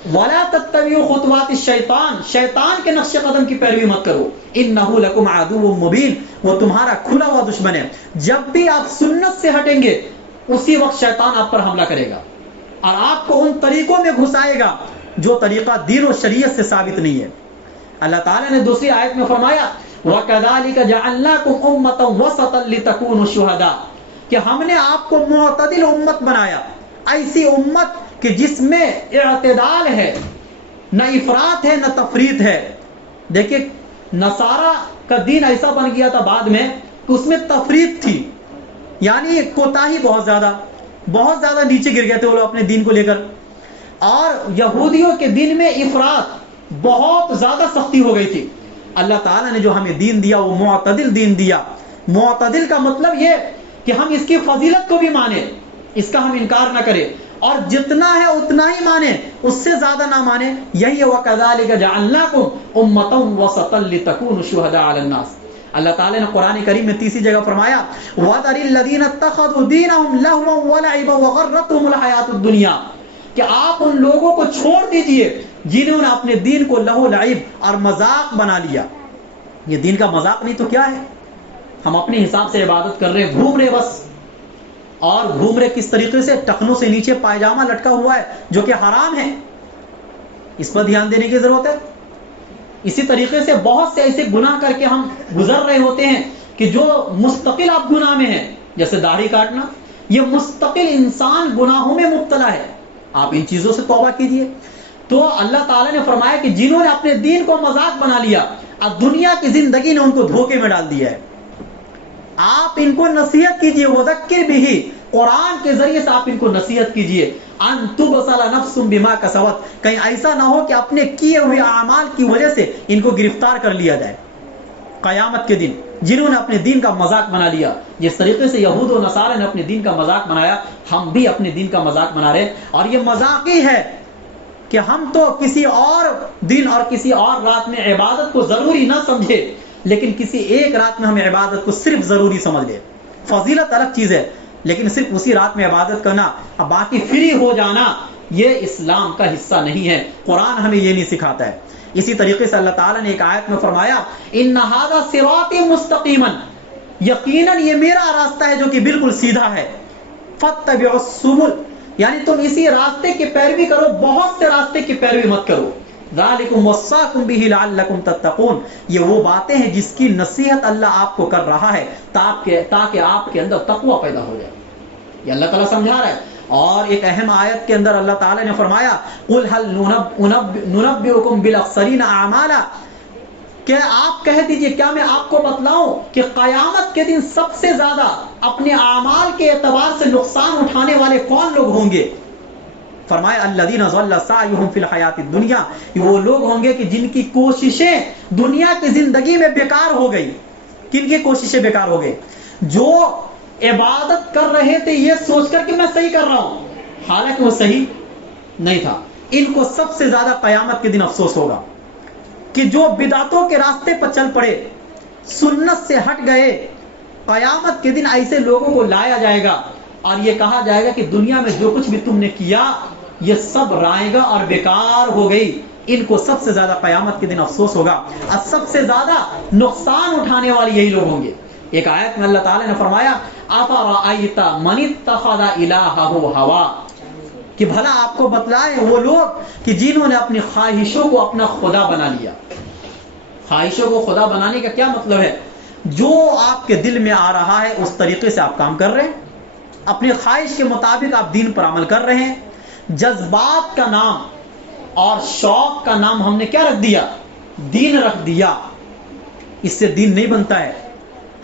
وَلَا تَتَّبِعُوا خُطُوَاتِ الشَّيْطَانِ, شیطان کے نقش قدم کی پیروی مت کرو. إِنَّهُ لَكُمْ عَدُوٌّ مُبِينٌ, وہ تمہارا کھلا ہوا دشمن ہے. جب بھی آپ سنت سے ہٹیں گے اسی وقت شیطان آپ پر حملہ کرے گا اور آپ کو ان طریقوں میں گھسائے گا جو طریقہ دین و شریعت سے ثابت نہیں ہے. اللہ تعالیٰ نے دوسری آیت میں فرمایا وَكَذَلِكَ جَعَلْنَاكُمْ أُمَّةً وَسَطًا لِتَكُونُوا شُهَدَاءَ, کہ ہم نے آپ کو معتدل امت بنایا, ایسی امت کہ جس میں اعتدال ہے, نہ افراط ہے نہ تفریط ہے. دیکھیں نصارہ کا دین ایسا بن گیا تھا بعد میں کہ اس میں تفریط تھی, یعنی کوتاہی بہت زیادہ نیچے گر گئے تھے وہ لوگ اپنے دین کو لے کر. اور یہودیوں کے دین میں افراط, بہت زیادہ سختی ہو گئی تھی. اللہ تعالیٰ نے جو ہمیں دین دیا وہ معتدل دین دیا. معتدل کا مطلب یہ کہ ہم اس کی فضیلت کو بھی مانیں, اس کا ہم انکار نہ کریں, اور جتنا ہے اتنا ہی مانیں, اس سے زیادہ نہ مانیں. یہی ہے وَكَذَلِكَ جَعَلْنَاكُمْ أُمَّةً وَسَطًا لِتَكُونُوا شُهَدَاءَ عَلَى النَّاسِ. اللہ تعالیٰ نے قرآن کریم میں تیسری جگہ فرمایا وَذَرِ الَّذِينَ اتَّخَذُوا دِينَهُمْ لَهْوًا وَلَعِبًا وَغَرَّتْهُمُ الْحَيَاةُ الدُّنْيَا, کہ آپ ان لوگوں کو چھوڑ دیجئے جنہوں نے اپنے دین کو لہو لعب اور مذاق بنا لیا. یہ دین کا مذاق نہیں تو کیا ہے؟ ہم اپنے حساب سے عبادت کر رہے ہیں, گھوم رہے بس. اور گھوم رہے کس طریقے سے؟ ٹخنوں سے نیچے پائجامہ لٹکا ہوا ہے جو کہ حرام ہے. اس پر دھیان دینے کی ضرورت ہے. اسی طریقے سے بہت سے ایسے گناہ کر کے ہم گزر رہے ہوتے ہیں کہ جو مستقل آپ گناہ میں ہیں, جیسے داڑھی کاٹنا, یہ مستقل انسان گناہوں میں مبتلا ہے. آپ ان چیزوں سے توبہ کیجئے. تو اللہ تعالیٰ نے فرمایا کہ جنہوں نے اپنے دین کو مذاق بنا لیا, اب دنیا کی زندگی نے ان کو دھوکے میں ڈال دیا ہے. آپ ان کو نصیحت کیجئے, وذکر بھی, قرآن کے ذریعے سے آپ ان کو نصیحت کیجئے. ان تبصر نفس بما کسبت, کہیں ایسا نہ ہو کہ اپنے کیے ہوئے اعمال کی وجہ سے ان کو گرفتار کر لیا جائے قیامت کے دن. جنہوں نے اپنے دین کا مذاق بنا لیا, جس طریقے سے یہود و نصارہ نے اپنے دین کا مذاق بنایا, ہم بھی اپنے دین کا مذاق بنا رہے ہیں. اور یہ مذاق ہی ہے کہ ہم تو کسی اور دن اور کسی اور رات میں عبادت کو ضروری نہ سمجھے, لیکن کسی ایک رات میں ہم عبادت کو صرف ضروری سمجھ لیں، فضیلت الگ چیز ہے، لیکن صرف اسی رات میں عبادت کرنا اب باقی فری ہو جانا یہ اسلام کا حصہ نہیں ہے، قرآن ہمیں یہ نہیں سکھاتا ہے۔ اسی طریقے سے اللہ تعالیٰ نے ایک آیت میں فرمایا ان ھذا صراطی مستقیما، یقیناً یہ میرا راستہ ہے جو کہ بالکل سیدھا ہے، فاتبعوا السبل، یعنی تم اسی راستے کی پیروی کرو، بہت سے راستے کی پیروی مت کرو۔ ذالکم وصاکم بہ لعلکم تتقون، یہ وہ باتیں ہیں جس کی نصیحت اللہ آپ کو کر رہا ہے تاکہ آپ کے اندر تقوی پیدا ہو جائے، یہ اللہ تعالیٰ سمجھا رہا ہے۔ اور ایک اہم آیت کے اندر اللہ تعالیٰ نے فرمایا قل هل ننبئکم بالاخسرین اعمالا، کہ آپ کہہ دیجئے کیا میں آپ کو بتلاؤں کہ قیامت کے دن سب سے زیادہ اپنے اعمال کے اعتبار سے نقصان اٹھانے والے کون لوگ ہوں گے؟ فرمایا الذین ضل سعیہم فی الحیات الدنیا، وہ لوگ ہوں گے کہ جن کی کوششیں دنیا کی زندگی میں بیکار ہو گئی۔ کن کی کوششیں بیکار ہو گئی؟ جو عبادت کر رہے تھے یہ سوچ کر کہ میں صحیح کر رہا ہوں، حالانکہ وہ صحیح نہیں تھا، ان کو سب سے زیادہ قیامت کے دن افسوس ہوگا کہ جو بدعتوں کے راستے پر چل پڑے، سنت سے ہٹ گئے، قیامت کے دن ایسے لوگوں کو لایا جائے گا اور یہ کہا جائے گا کہ دنیا میں جو کچھ بھی تم نے کیا یہ سب رائے گا اور بیکار ہو گئی۔ ان کو سب سے زیادہ قیامت کے دن افسوس ہوگا اور سب سے زیادہ نقصان اٹھانے والے یہی لوگ ہوں گے۔ ایک آیت میں اللہ تعالیٰ نے فرمایا افرأیت من اتخذ الہہ ہوا، کہ بھلا آپ کو بتلائیں وہ لوگ کہ جنہوں نے اپنی خواہشوں کو اپنا خدا بنا لیا۔ خواہشوں کو خدا بنانے کا کیا مطلب ہے؟ جو آپ کے دل میں آ رہا ہے اس طریقے سے آپ کام کر رہے ہیں، اپنی خواہش کے مطابق آپ دین پر عمل کر رہے ہیں۔ جذبات کا نام اور شوق کا نام ہم نے کیا رکھ دیا؟ دین رکھ دیا۔ اس سے دین نہیں بنتا ہے۔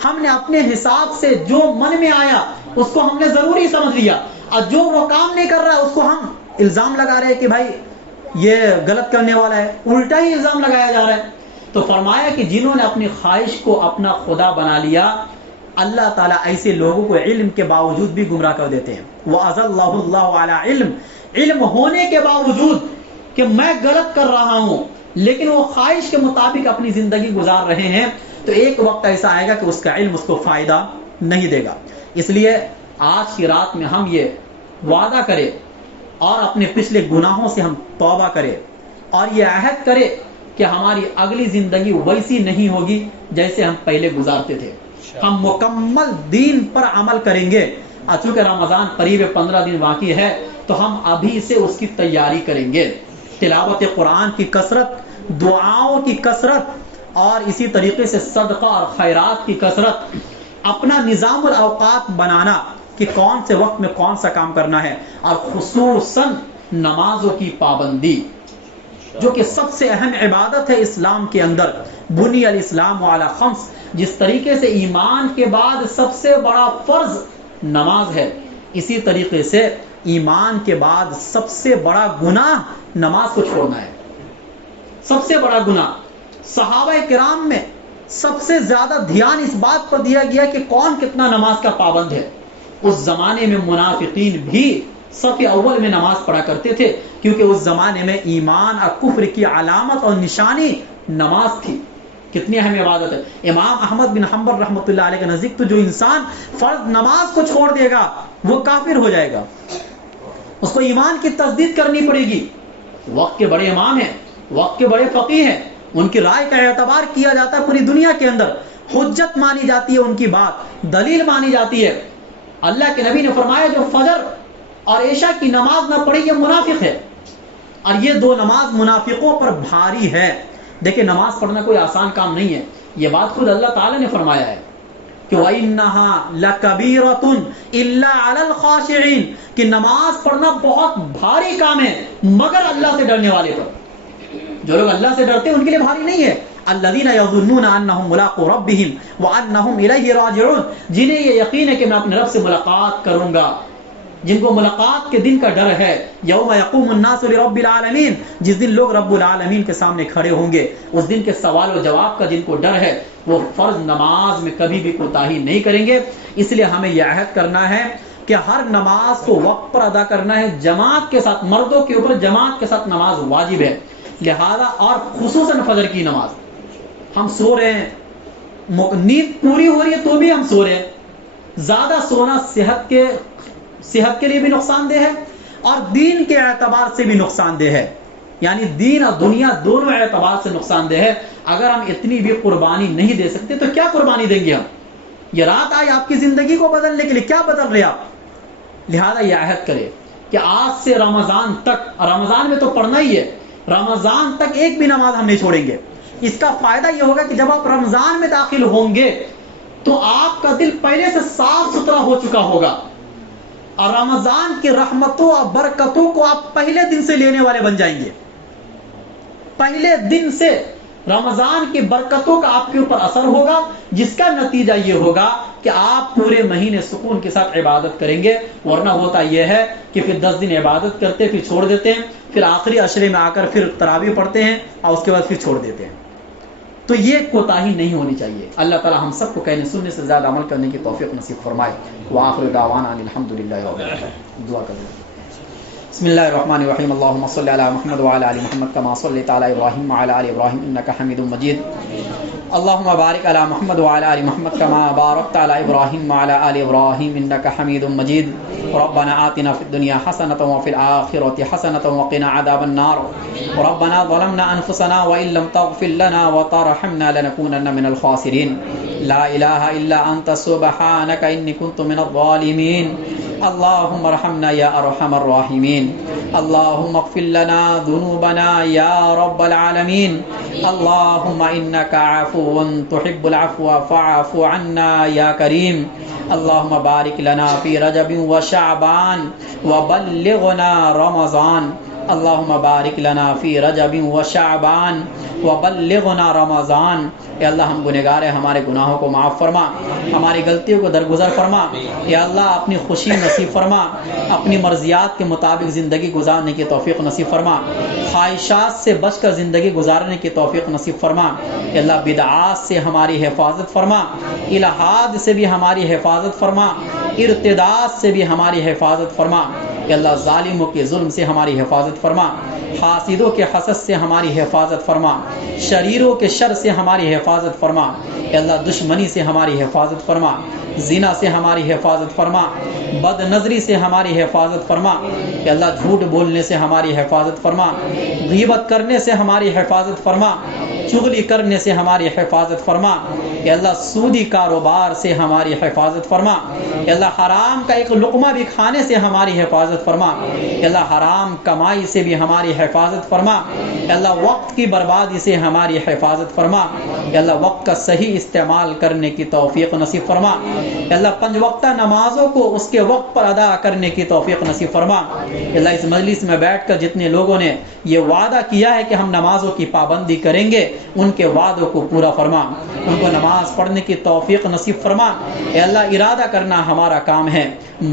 ہم نے اپنے حساب سے جو من میں آیا اس کو ہم نے ضروری سمجھ لیا، اور جو وہ کام نہیں کر رہا ہے اس کو ہم الزام لگا رہے ہیں کہ بھائی یہ غلط کرنے والا ہے، الٹا ہی الزام لگایا جا رہا ہے۔ تو فرمایا کہ جنہوں نے اپنی خواہش کو اپنا خدا بنا لیا، اللہ تعالیٰ ایسے لوگوں کو علم کے باوجود بھی گمراہ کر دیتے ہیں۔ وَأَضَلَّهُ اللَّهُ عَلَىٰ علم، علم ہونے کے باوجود کہ میں غلط کر رہا ہوں لیکن وہ خواہش کے مطابق اپنی زندگی گزار رہے ہیں، تو ایک وقت ایسا آئے گا کہ اس کا علم اس کو فائدہ نہیں دے گا۔ اس لیے آج کی رات میں ہم یہ وعدہ کریں اور اپنے پچھلے گناہوں سے ہم توبہ کریں اور یہ عہد کریں کہ ہماری اگلی زندگی ویسی نہیں ہوگی جیسے ہم پہلے گزارتے تھے۔ ہم مکمل دین پر عمل کریں گے، اور چونکہ رمضان قریب 15 دن باقی ہے تو ہم ابھی سے اس کی تیاری کریں گے۔ تلاوت قرآن کی کثرت، دعاؤں کی کثرت، اور اسی طریقے سے صدقہ اور خیرات کی کثرت، اپنا نظام الاوقات بنانا کہ کون سے وقت میں کون سا کام کرنا ہے، اور خصوصاً نمازوں کی پابندی جو کہ سب سے اہم عبادت ہے اسلام کے اندر۔ بنی الاسلام علی خمس، جس طریقے سے ایمان کے بعد سب سے بڑا فرض نماز ہے، اسی طریقے سے ایمان کے بعد سب سے بڑا گناہ نماز کو چھوڑنا ہے۔ سب سے بڑا گناہ، صحابہ کرام میں سب سے زیادہ دھیان اس بات پر دیا گیا کہ کون کتنا نماز کا پابند ہے۔ اس زمانے میں منافقین بھی صف اول میں نماز پڑھا کرتے تھے، کیونکہ اس زمانے میں ایمان اور کفر کی علامت اور نشانی نماز تھی۔ کتنی اہم عبادت ہے۔ امام احمد بن حنبل رحمۃ اللہ علیہ کے نزدیک تو جو انسان فرض نماز کو چھوڑ دے گا وہ کافر ہو جائے گا، اس کو ایمان کی تصدیق کرنی پڑے گی۔ وقت کے بڑے امام ہیں، وقت کے بڑے فقیہ ہیں، ان کی رائے کا اعتبار کیا جاتا ہے پوری دنیا کے اندر، حجت مانی جاتی ہے، ان کی بات دلیل مانی جاتی ہے۔ اللہ کے نبی نے فرمایا جو فجر اور عشاء کی نماز نہ پڑھے یہ منافق ہے، اور یہ دو نماز منافقوں پر بھاری ہے۔ دیکھیں نماز پڑھنا کوئی آسان کام نہیں ہے، یہ بات خود اللہ تعالیٰ نے فرمایا ہے کہ وَإِنَّهَا لَكَبِيرَةٌ إِلَّا عَلَى الْخَاشِعِينَ، کہ نماز پڑھنا بہت بھاری کام ہے مگر اللہ سے ڈرنے والے پر۔ جو لوگ اللہ سے ڈرتے ہیں ان کے لیے بھاری نہیں ہے۔ الذین یظنون انہم ملاقو ربہم وانہم الیہ راجعون، جنہیں یہ یقین ہے کہ میں اپنے رب سے ملاقات کروں گا، جن کو ملاقات کے دن کا ڈر ہے۔ یوم یقوم الناس لرب العالمین، جس دن لوگ رب العالمین کے سامنے کھڑے ہوں گے، اس دن کے سوال و جواب کا جن کو ڈر ہے وہ فرض نماز میں کبھی بھی کوتاہی نہیں کریں گے۔ اس لیے ہمیں یہ عہد کرنا ہے کہ ہر نماز کو وقت پر ادا کرنا ہے، جماعت کے ساتھ، مردوں کے اوپر جماعت کے ساتھ نماز واجب ہے، لہذا اور خصوصاً فجر کی نماز۔ ہم سو رہے ہیں، نیند پوری ہو رہی ہے تو بھی ہم سو رہے ہیں. زیادہ سونا صحت کے لیے بھی نقصان دہ ہے اور دین کے اعتبار سے بھی نقصان دہ ہے. یعنی دین اور دنیا دونوں اعتبار سے نقصان دہ ہے. اگر ہم اتنی بھی قربانی نہیں دے سکتے تو کیا قربانی دیں گے ہم؟ یہ رات آئی آپ کی زندگی کو بدلنے کے لیے، کیا بدل رہے آپ؟ لہذا یہ عہد کرے کہ آج سے رمضان تک، رمضان میں تو پڑھنا ہی ہے، رمضان تک ایک بھی نماز ہم نہیں چھوڑیں گے. اس کا فائدہ یہ ہوگا کہ جب آپ رمضان میں داخل ہوں گے تو آپ کا دل پہلے سے صاف ستھرا ہو چکا ہوگا اور رمضان کی رحمتوں اور برکتوں کو آپ پہلے دن سے لینے والے بن جائیں گے. پہلے دن سے رمضان کی برکتوں کا آپ کے اوپر اثر ہوگا، جس کا نتیجہ یہ ہوگا کہ آپ پورے مہینے سکون کے ساتھ عبادت کریں گے. ورنہ ہوتا یہ ہے کہ پھر 10 دن عبادت کرتے پھر چھوڑ دیتے ہیں، پھر آخری عشرے میں آ کر پھر تراویح پڑھتے ہیں اور اس کے بعد پھر چھوڑ دیتے ہیں. تو یہ کوتاہی نہیں ہونی چاہیے. اللہ تعالی ہم سب کو کہنے سننے سے زیادہ عمل کرنے کی توفیق نصیب فرمائے. وآخر دعوانا ان الحمدللہ رب العالمین. دعا کریں. بسم اللہ الرحمن الرحیم. اللهم صل علی محمد وعلى ال محمد كما صليت على ابراہیم وعلى ال ابراہیم انك حمید مجید. اللهم بارک علی محمد وعلى ال محمد كما باركت على ابراہیم وعلى ال ابراہیم انك حمید مجید. ربنا آتنا في الدنيا حسنة وفي الآخرة حسنة وقنا عذاب النار. ربنا ظلمنا انفسنا وان لم تغفر لنا وترحمنا لنكونن من الخاسرين. لا الہ الا انت سبحانك انی كنت من الظالمین. اللهم ارحمنا یا ارحم الراحمین. اللهم اغفر لنا ذنوبنا یا رب العالمین. اللهم انك عفو تحب العفو فاعف عنا یا کریم. اللهم بارک لنا فی رجب وشعبان وبلغنا رمضان. اللهم بارک لنا فی رجب وشعبان وبلغنا رمضان. اے اللہ ہم گنہگار ہیں، ہمارے گناہوں کو معاف فرما، ہماری غلطیوں کو درگزر فرما. اے اللہ اپنی خوشی نصیب فرما، اپنی مرضیات کے مطابق زندگی گزارنے کی توفیق نصیب فرما، خواہشات سے بچ کر زندگی گزارنے کی توفیق نصیب فرما. اے اللہ بدعات سے ہماری حفاظت فرما، الہاد سے بھی ہماری حفاظت فرما، ارتداد سے بھی ہماری حفاظت فرما. اے اللہ ظالموں کے ظلم سے ہماری حفاظت فرما، حاسدوں کے حسد سے ہماری حفاظت فرما، شریروں کے شر سے ہماری حفاظت فرما. اے اللہ دشمنی سے ہماری حفاظت فرما، زنا سے ہماری حفاظت فرما، بد نظری سے ہماری حفاظت فرما. اے اللہ جھوٹ بولنے سے ہماری حفاظت فرما، غیبت کرنے سے ہماری حفاظت فرما، چغلی کرنے سے ہماری حفاظت فرما. اے اللہ سودی کاروبار سے ہماری حفاظت فرما. اے اللہ حرام کا ایک لقمہ بھی کھانے سے ہماری حفاظت فرما. اے اللہ حرام کمائی سے بھی ہماری حفاظت فرما. اے اللہ وقت کی بربادی سے ہماری حفاظت فرما. اے اللہ وقت کا صحیح استعمال کرنے کی توفیق نصیب فرما. اے اللہ 5 وقتہ نمازوں کو اس کے وقت پر ادا کرنے کی توفیق نصیب فرما. اے اللہ اس مجلس میں بیٹھ کر جتنے لوگوں نے یہ وعدہ کیا ہے کہ ہم نمازوں کی پابندی کریں گے، ان کے وعدوں کو پورا فرما، ان کو نماز پڑھنے کی توفیق نصیب فرما. اے اللہ ارادہ کرنا ہمارا کام ہے،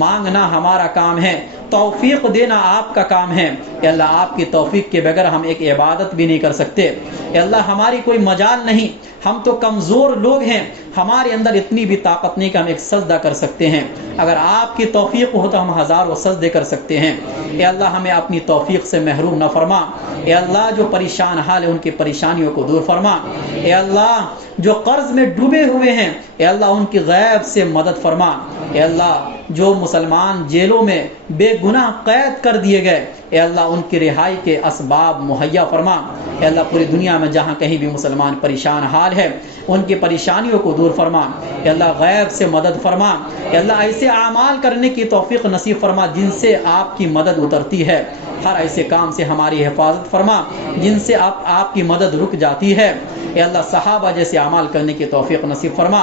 مانگنا ہمارا کام ہے، توفیق دینا آپ کا کام ہے. اے اللہ آپ کی توفیق کے بغیر ہم ایک عبادت بھی نہیں کر سکتے. اے اللہ ہماری کوئی مجال نہیں، ہم تو کمزور لوگ ہیں، ہمارے اندر اتنی بھی طاقت نہیں کہ ہم ایک سجدہ کر سکتے ہیں. اگر آپ کی توفیق ہو تو ہم ہزاروں سجدے کر سکتے ہیں. اے اللہ ہمیں اپنی توفیق سے محروم نہ فرما. اے اللہ جو پریشان حال ہے ان کی پریشانیوں کو دور فرما. اے اللہ جو قرض میں ڈوبے ہوئے ہیں اے اللہ ان کی غیب سے مدد فرما. اے اللہ جو مسلمان جیلوں میں بے گناہ قید کر دیے گئے اے اللہ ان کی رہائی کے اسباب مہیا فرما. اے اللہ پوری دنیا میں جہاں کہیں بھی مسلمان پریشان حال ہے ان کی پریشانیوں کو دور فرما. اے اللہ غیب سے مدد فرما. اے اللہ ایسے اعمال کرنے کی توفیق نصیب فرما جن سے آپ کی مدد اترتی ہے. ہر ایسے کام سے ہماری حفاظت فرما جن سے آپ کی مدد رک جاتی ہے. اے اللہ صحابہ جیسے اعمال کرنے کی توفیق نصیب فرما،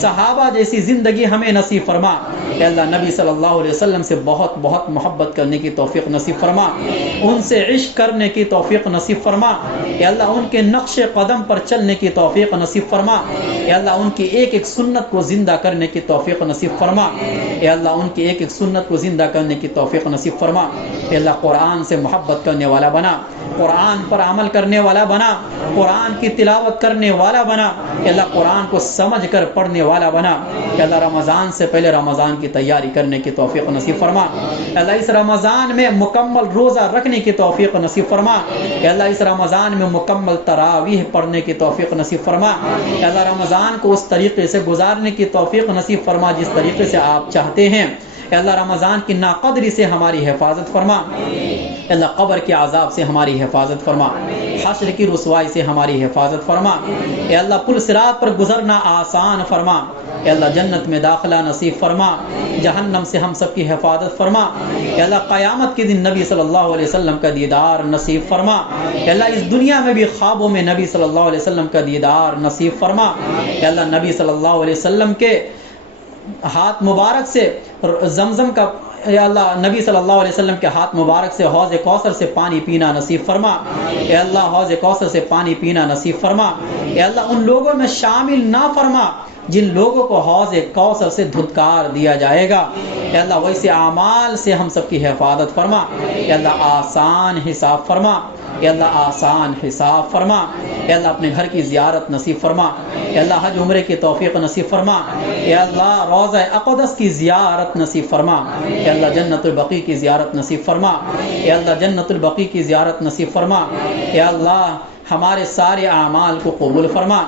صحابہ جیسی زندگی ہمیں نصیب فرما. اے اللہ نبی صلی اللہ علیہ وسلم سے بہت بہت محبت کرنے کی توفیق نصیب فرما، ان سے عشق کرنے کی توفیق نصیب فرما. اے اللہ ان کے نقش قدم پر چلنے کی توفیق نصیب فرما. اے اللہ ان کی ایک ایک سنت کو زندہ کرنے کی توفیق نصیب فرما. اے اللہ ان کی ایک ایک سنت کو زندہ کرنے کی توفیق نصیب فرما. اے اللہ قرآن سے محبت کرنے والا بنا، قرآن پر عمل کرنے والا بنا، قرآن کی تلاوت کرنے والا بنا، اے اللہ قرآن کو سمجھ کر پڑھنے والا بنا، اے اللہ رمضان سے پہلے رمضان کی تیاری کرنے کی توفیق نصیب فرما، اے اللہ اس رمضان میں مکمل روزہ رکھنے کی توفیق نصیب فرما، اے اللہ اس رمضان میں مکمل تراویح پڑھنے کی توفیق نصیب فرما، اے اللہ رمضان کو اس طریقے سے گزارنے کی توفیق نصیب فرما جس طریقے سے آپ چاہتے ہیں، اے اللہ رمضان کی ناقدری سے ہماری حفاظت فرما، اے اللہ قبر کے عذاب سے ہماری حفاظت فرما، حشر کی رسوائی سے ہماری حفاظت فرما، اے اللہ پل صراط پر گزرنا آسان فرما، اے اللہ جنت میں داخلہ نصیب فرما، جہنم سے ہم سب کی حفاظت فرما، اے اللہ قیامت کے دن نبی صلی اللہ علیہ وسلم کا دیدار نصیب فرما، اے اللہ اس دنیا میں بھی خوابوں میں نبی صلی اللہ علیہ وسلم کا دیدار نصیب فرما، اے اللہ نبی صلی اللہ علیہ وسلم کے ہاتھ مبارک سے زمزم کا، اے اللہ نبی صلی اللہ علیہ وسلم کے ہاتھ مبارک سے حوض کوثر سے پانی پینا نصیب فرما، اے اللہ حوض کوثر سے پانی پینا نصیب فرما، اے اللہ ان لوگوں میں شامل نہ فرما جن لوگوں کو حوض کوثر سے دھتکار دیا جائے گا، اے اللہ ویسے اعمال سے ہم سب کی حفاظت فرما، اے اللہ آسان حساب فرما، اے اللہ آسان حساب فرما، اے اللہ اپنے گھر کی زیارت نصیب فرما، اے اللہ حج عمرے کی توفیق نصیب فرما، اے اللہ روضہ اقدس کی زیارت نصیب فرما، اے اللہ جنت البقیع کی زیارت نصیب فرما، اے اللہ جنت البقیع کی زیارت نصیب فرما، اے اللہ ہمارے سارے اعمال کو قبول فرما،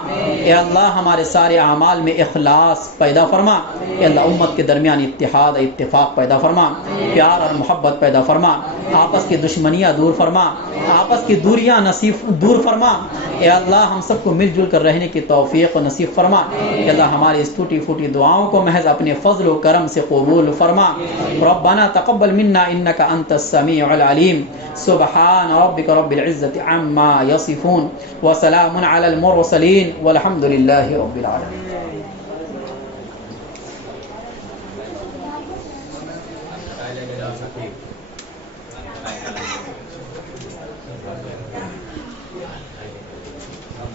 اے اللہ ہمارے سارے اعمال میں اخلاص پیدا فرما، اے اللہ امت کے درمیان اتحاد اتفاق پیدا فرما، پیار اور محبت پیدا فرما، آپس کی دشمنیاں دور فرما، آپس کی دوریاں نصیب دور فرما، اے اللہ ہم سب کو مل جل کر رہنے کی توفیق نصیب فرما، اے اللہ ہماری اس ٹوٹی پھوٹی دعاؤں کو محض اپنے فضل و کرم سے قبول فرما، ربنا تقبل منا انك انت السميع العليم، سبحان ربك رب العزة عما يصفون وسلام على المرسلين والحمد لله رب العالمين۔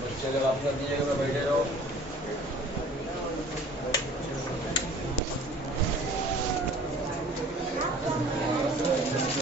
بچے اگر آپ کا دیجیے گا میں بیٹھے رہو۔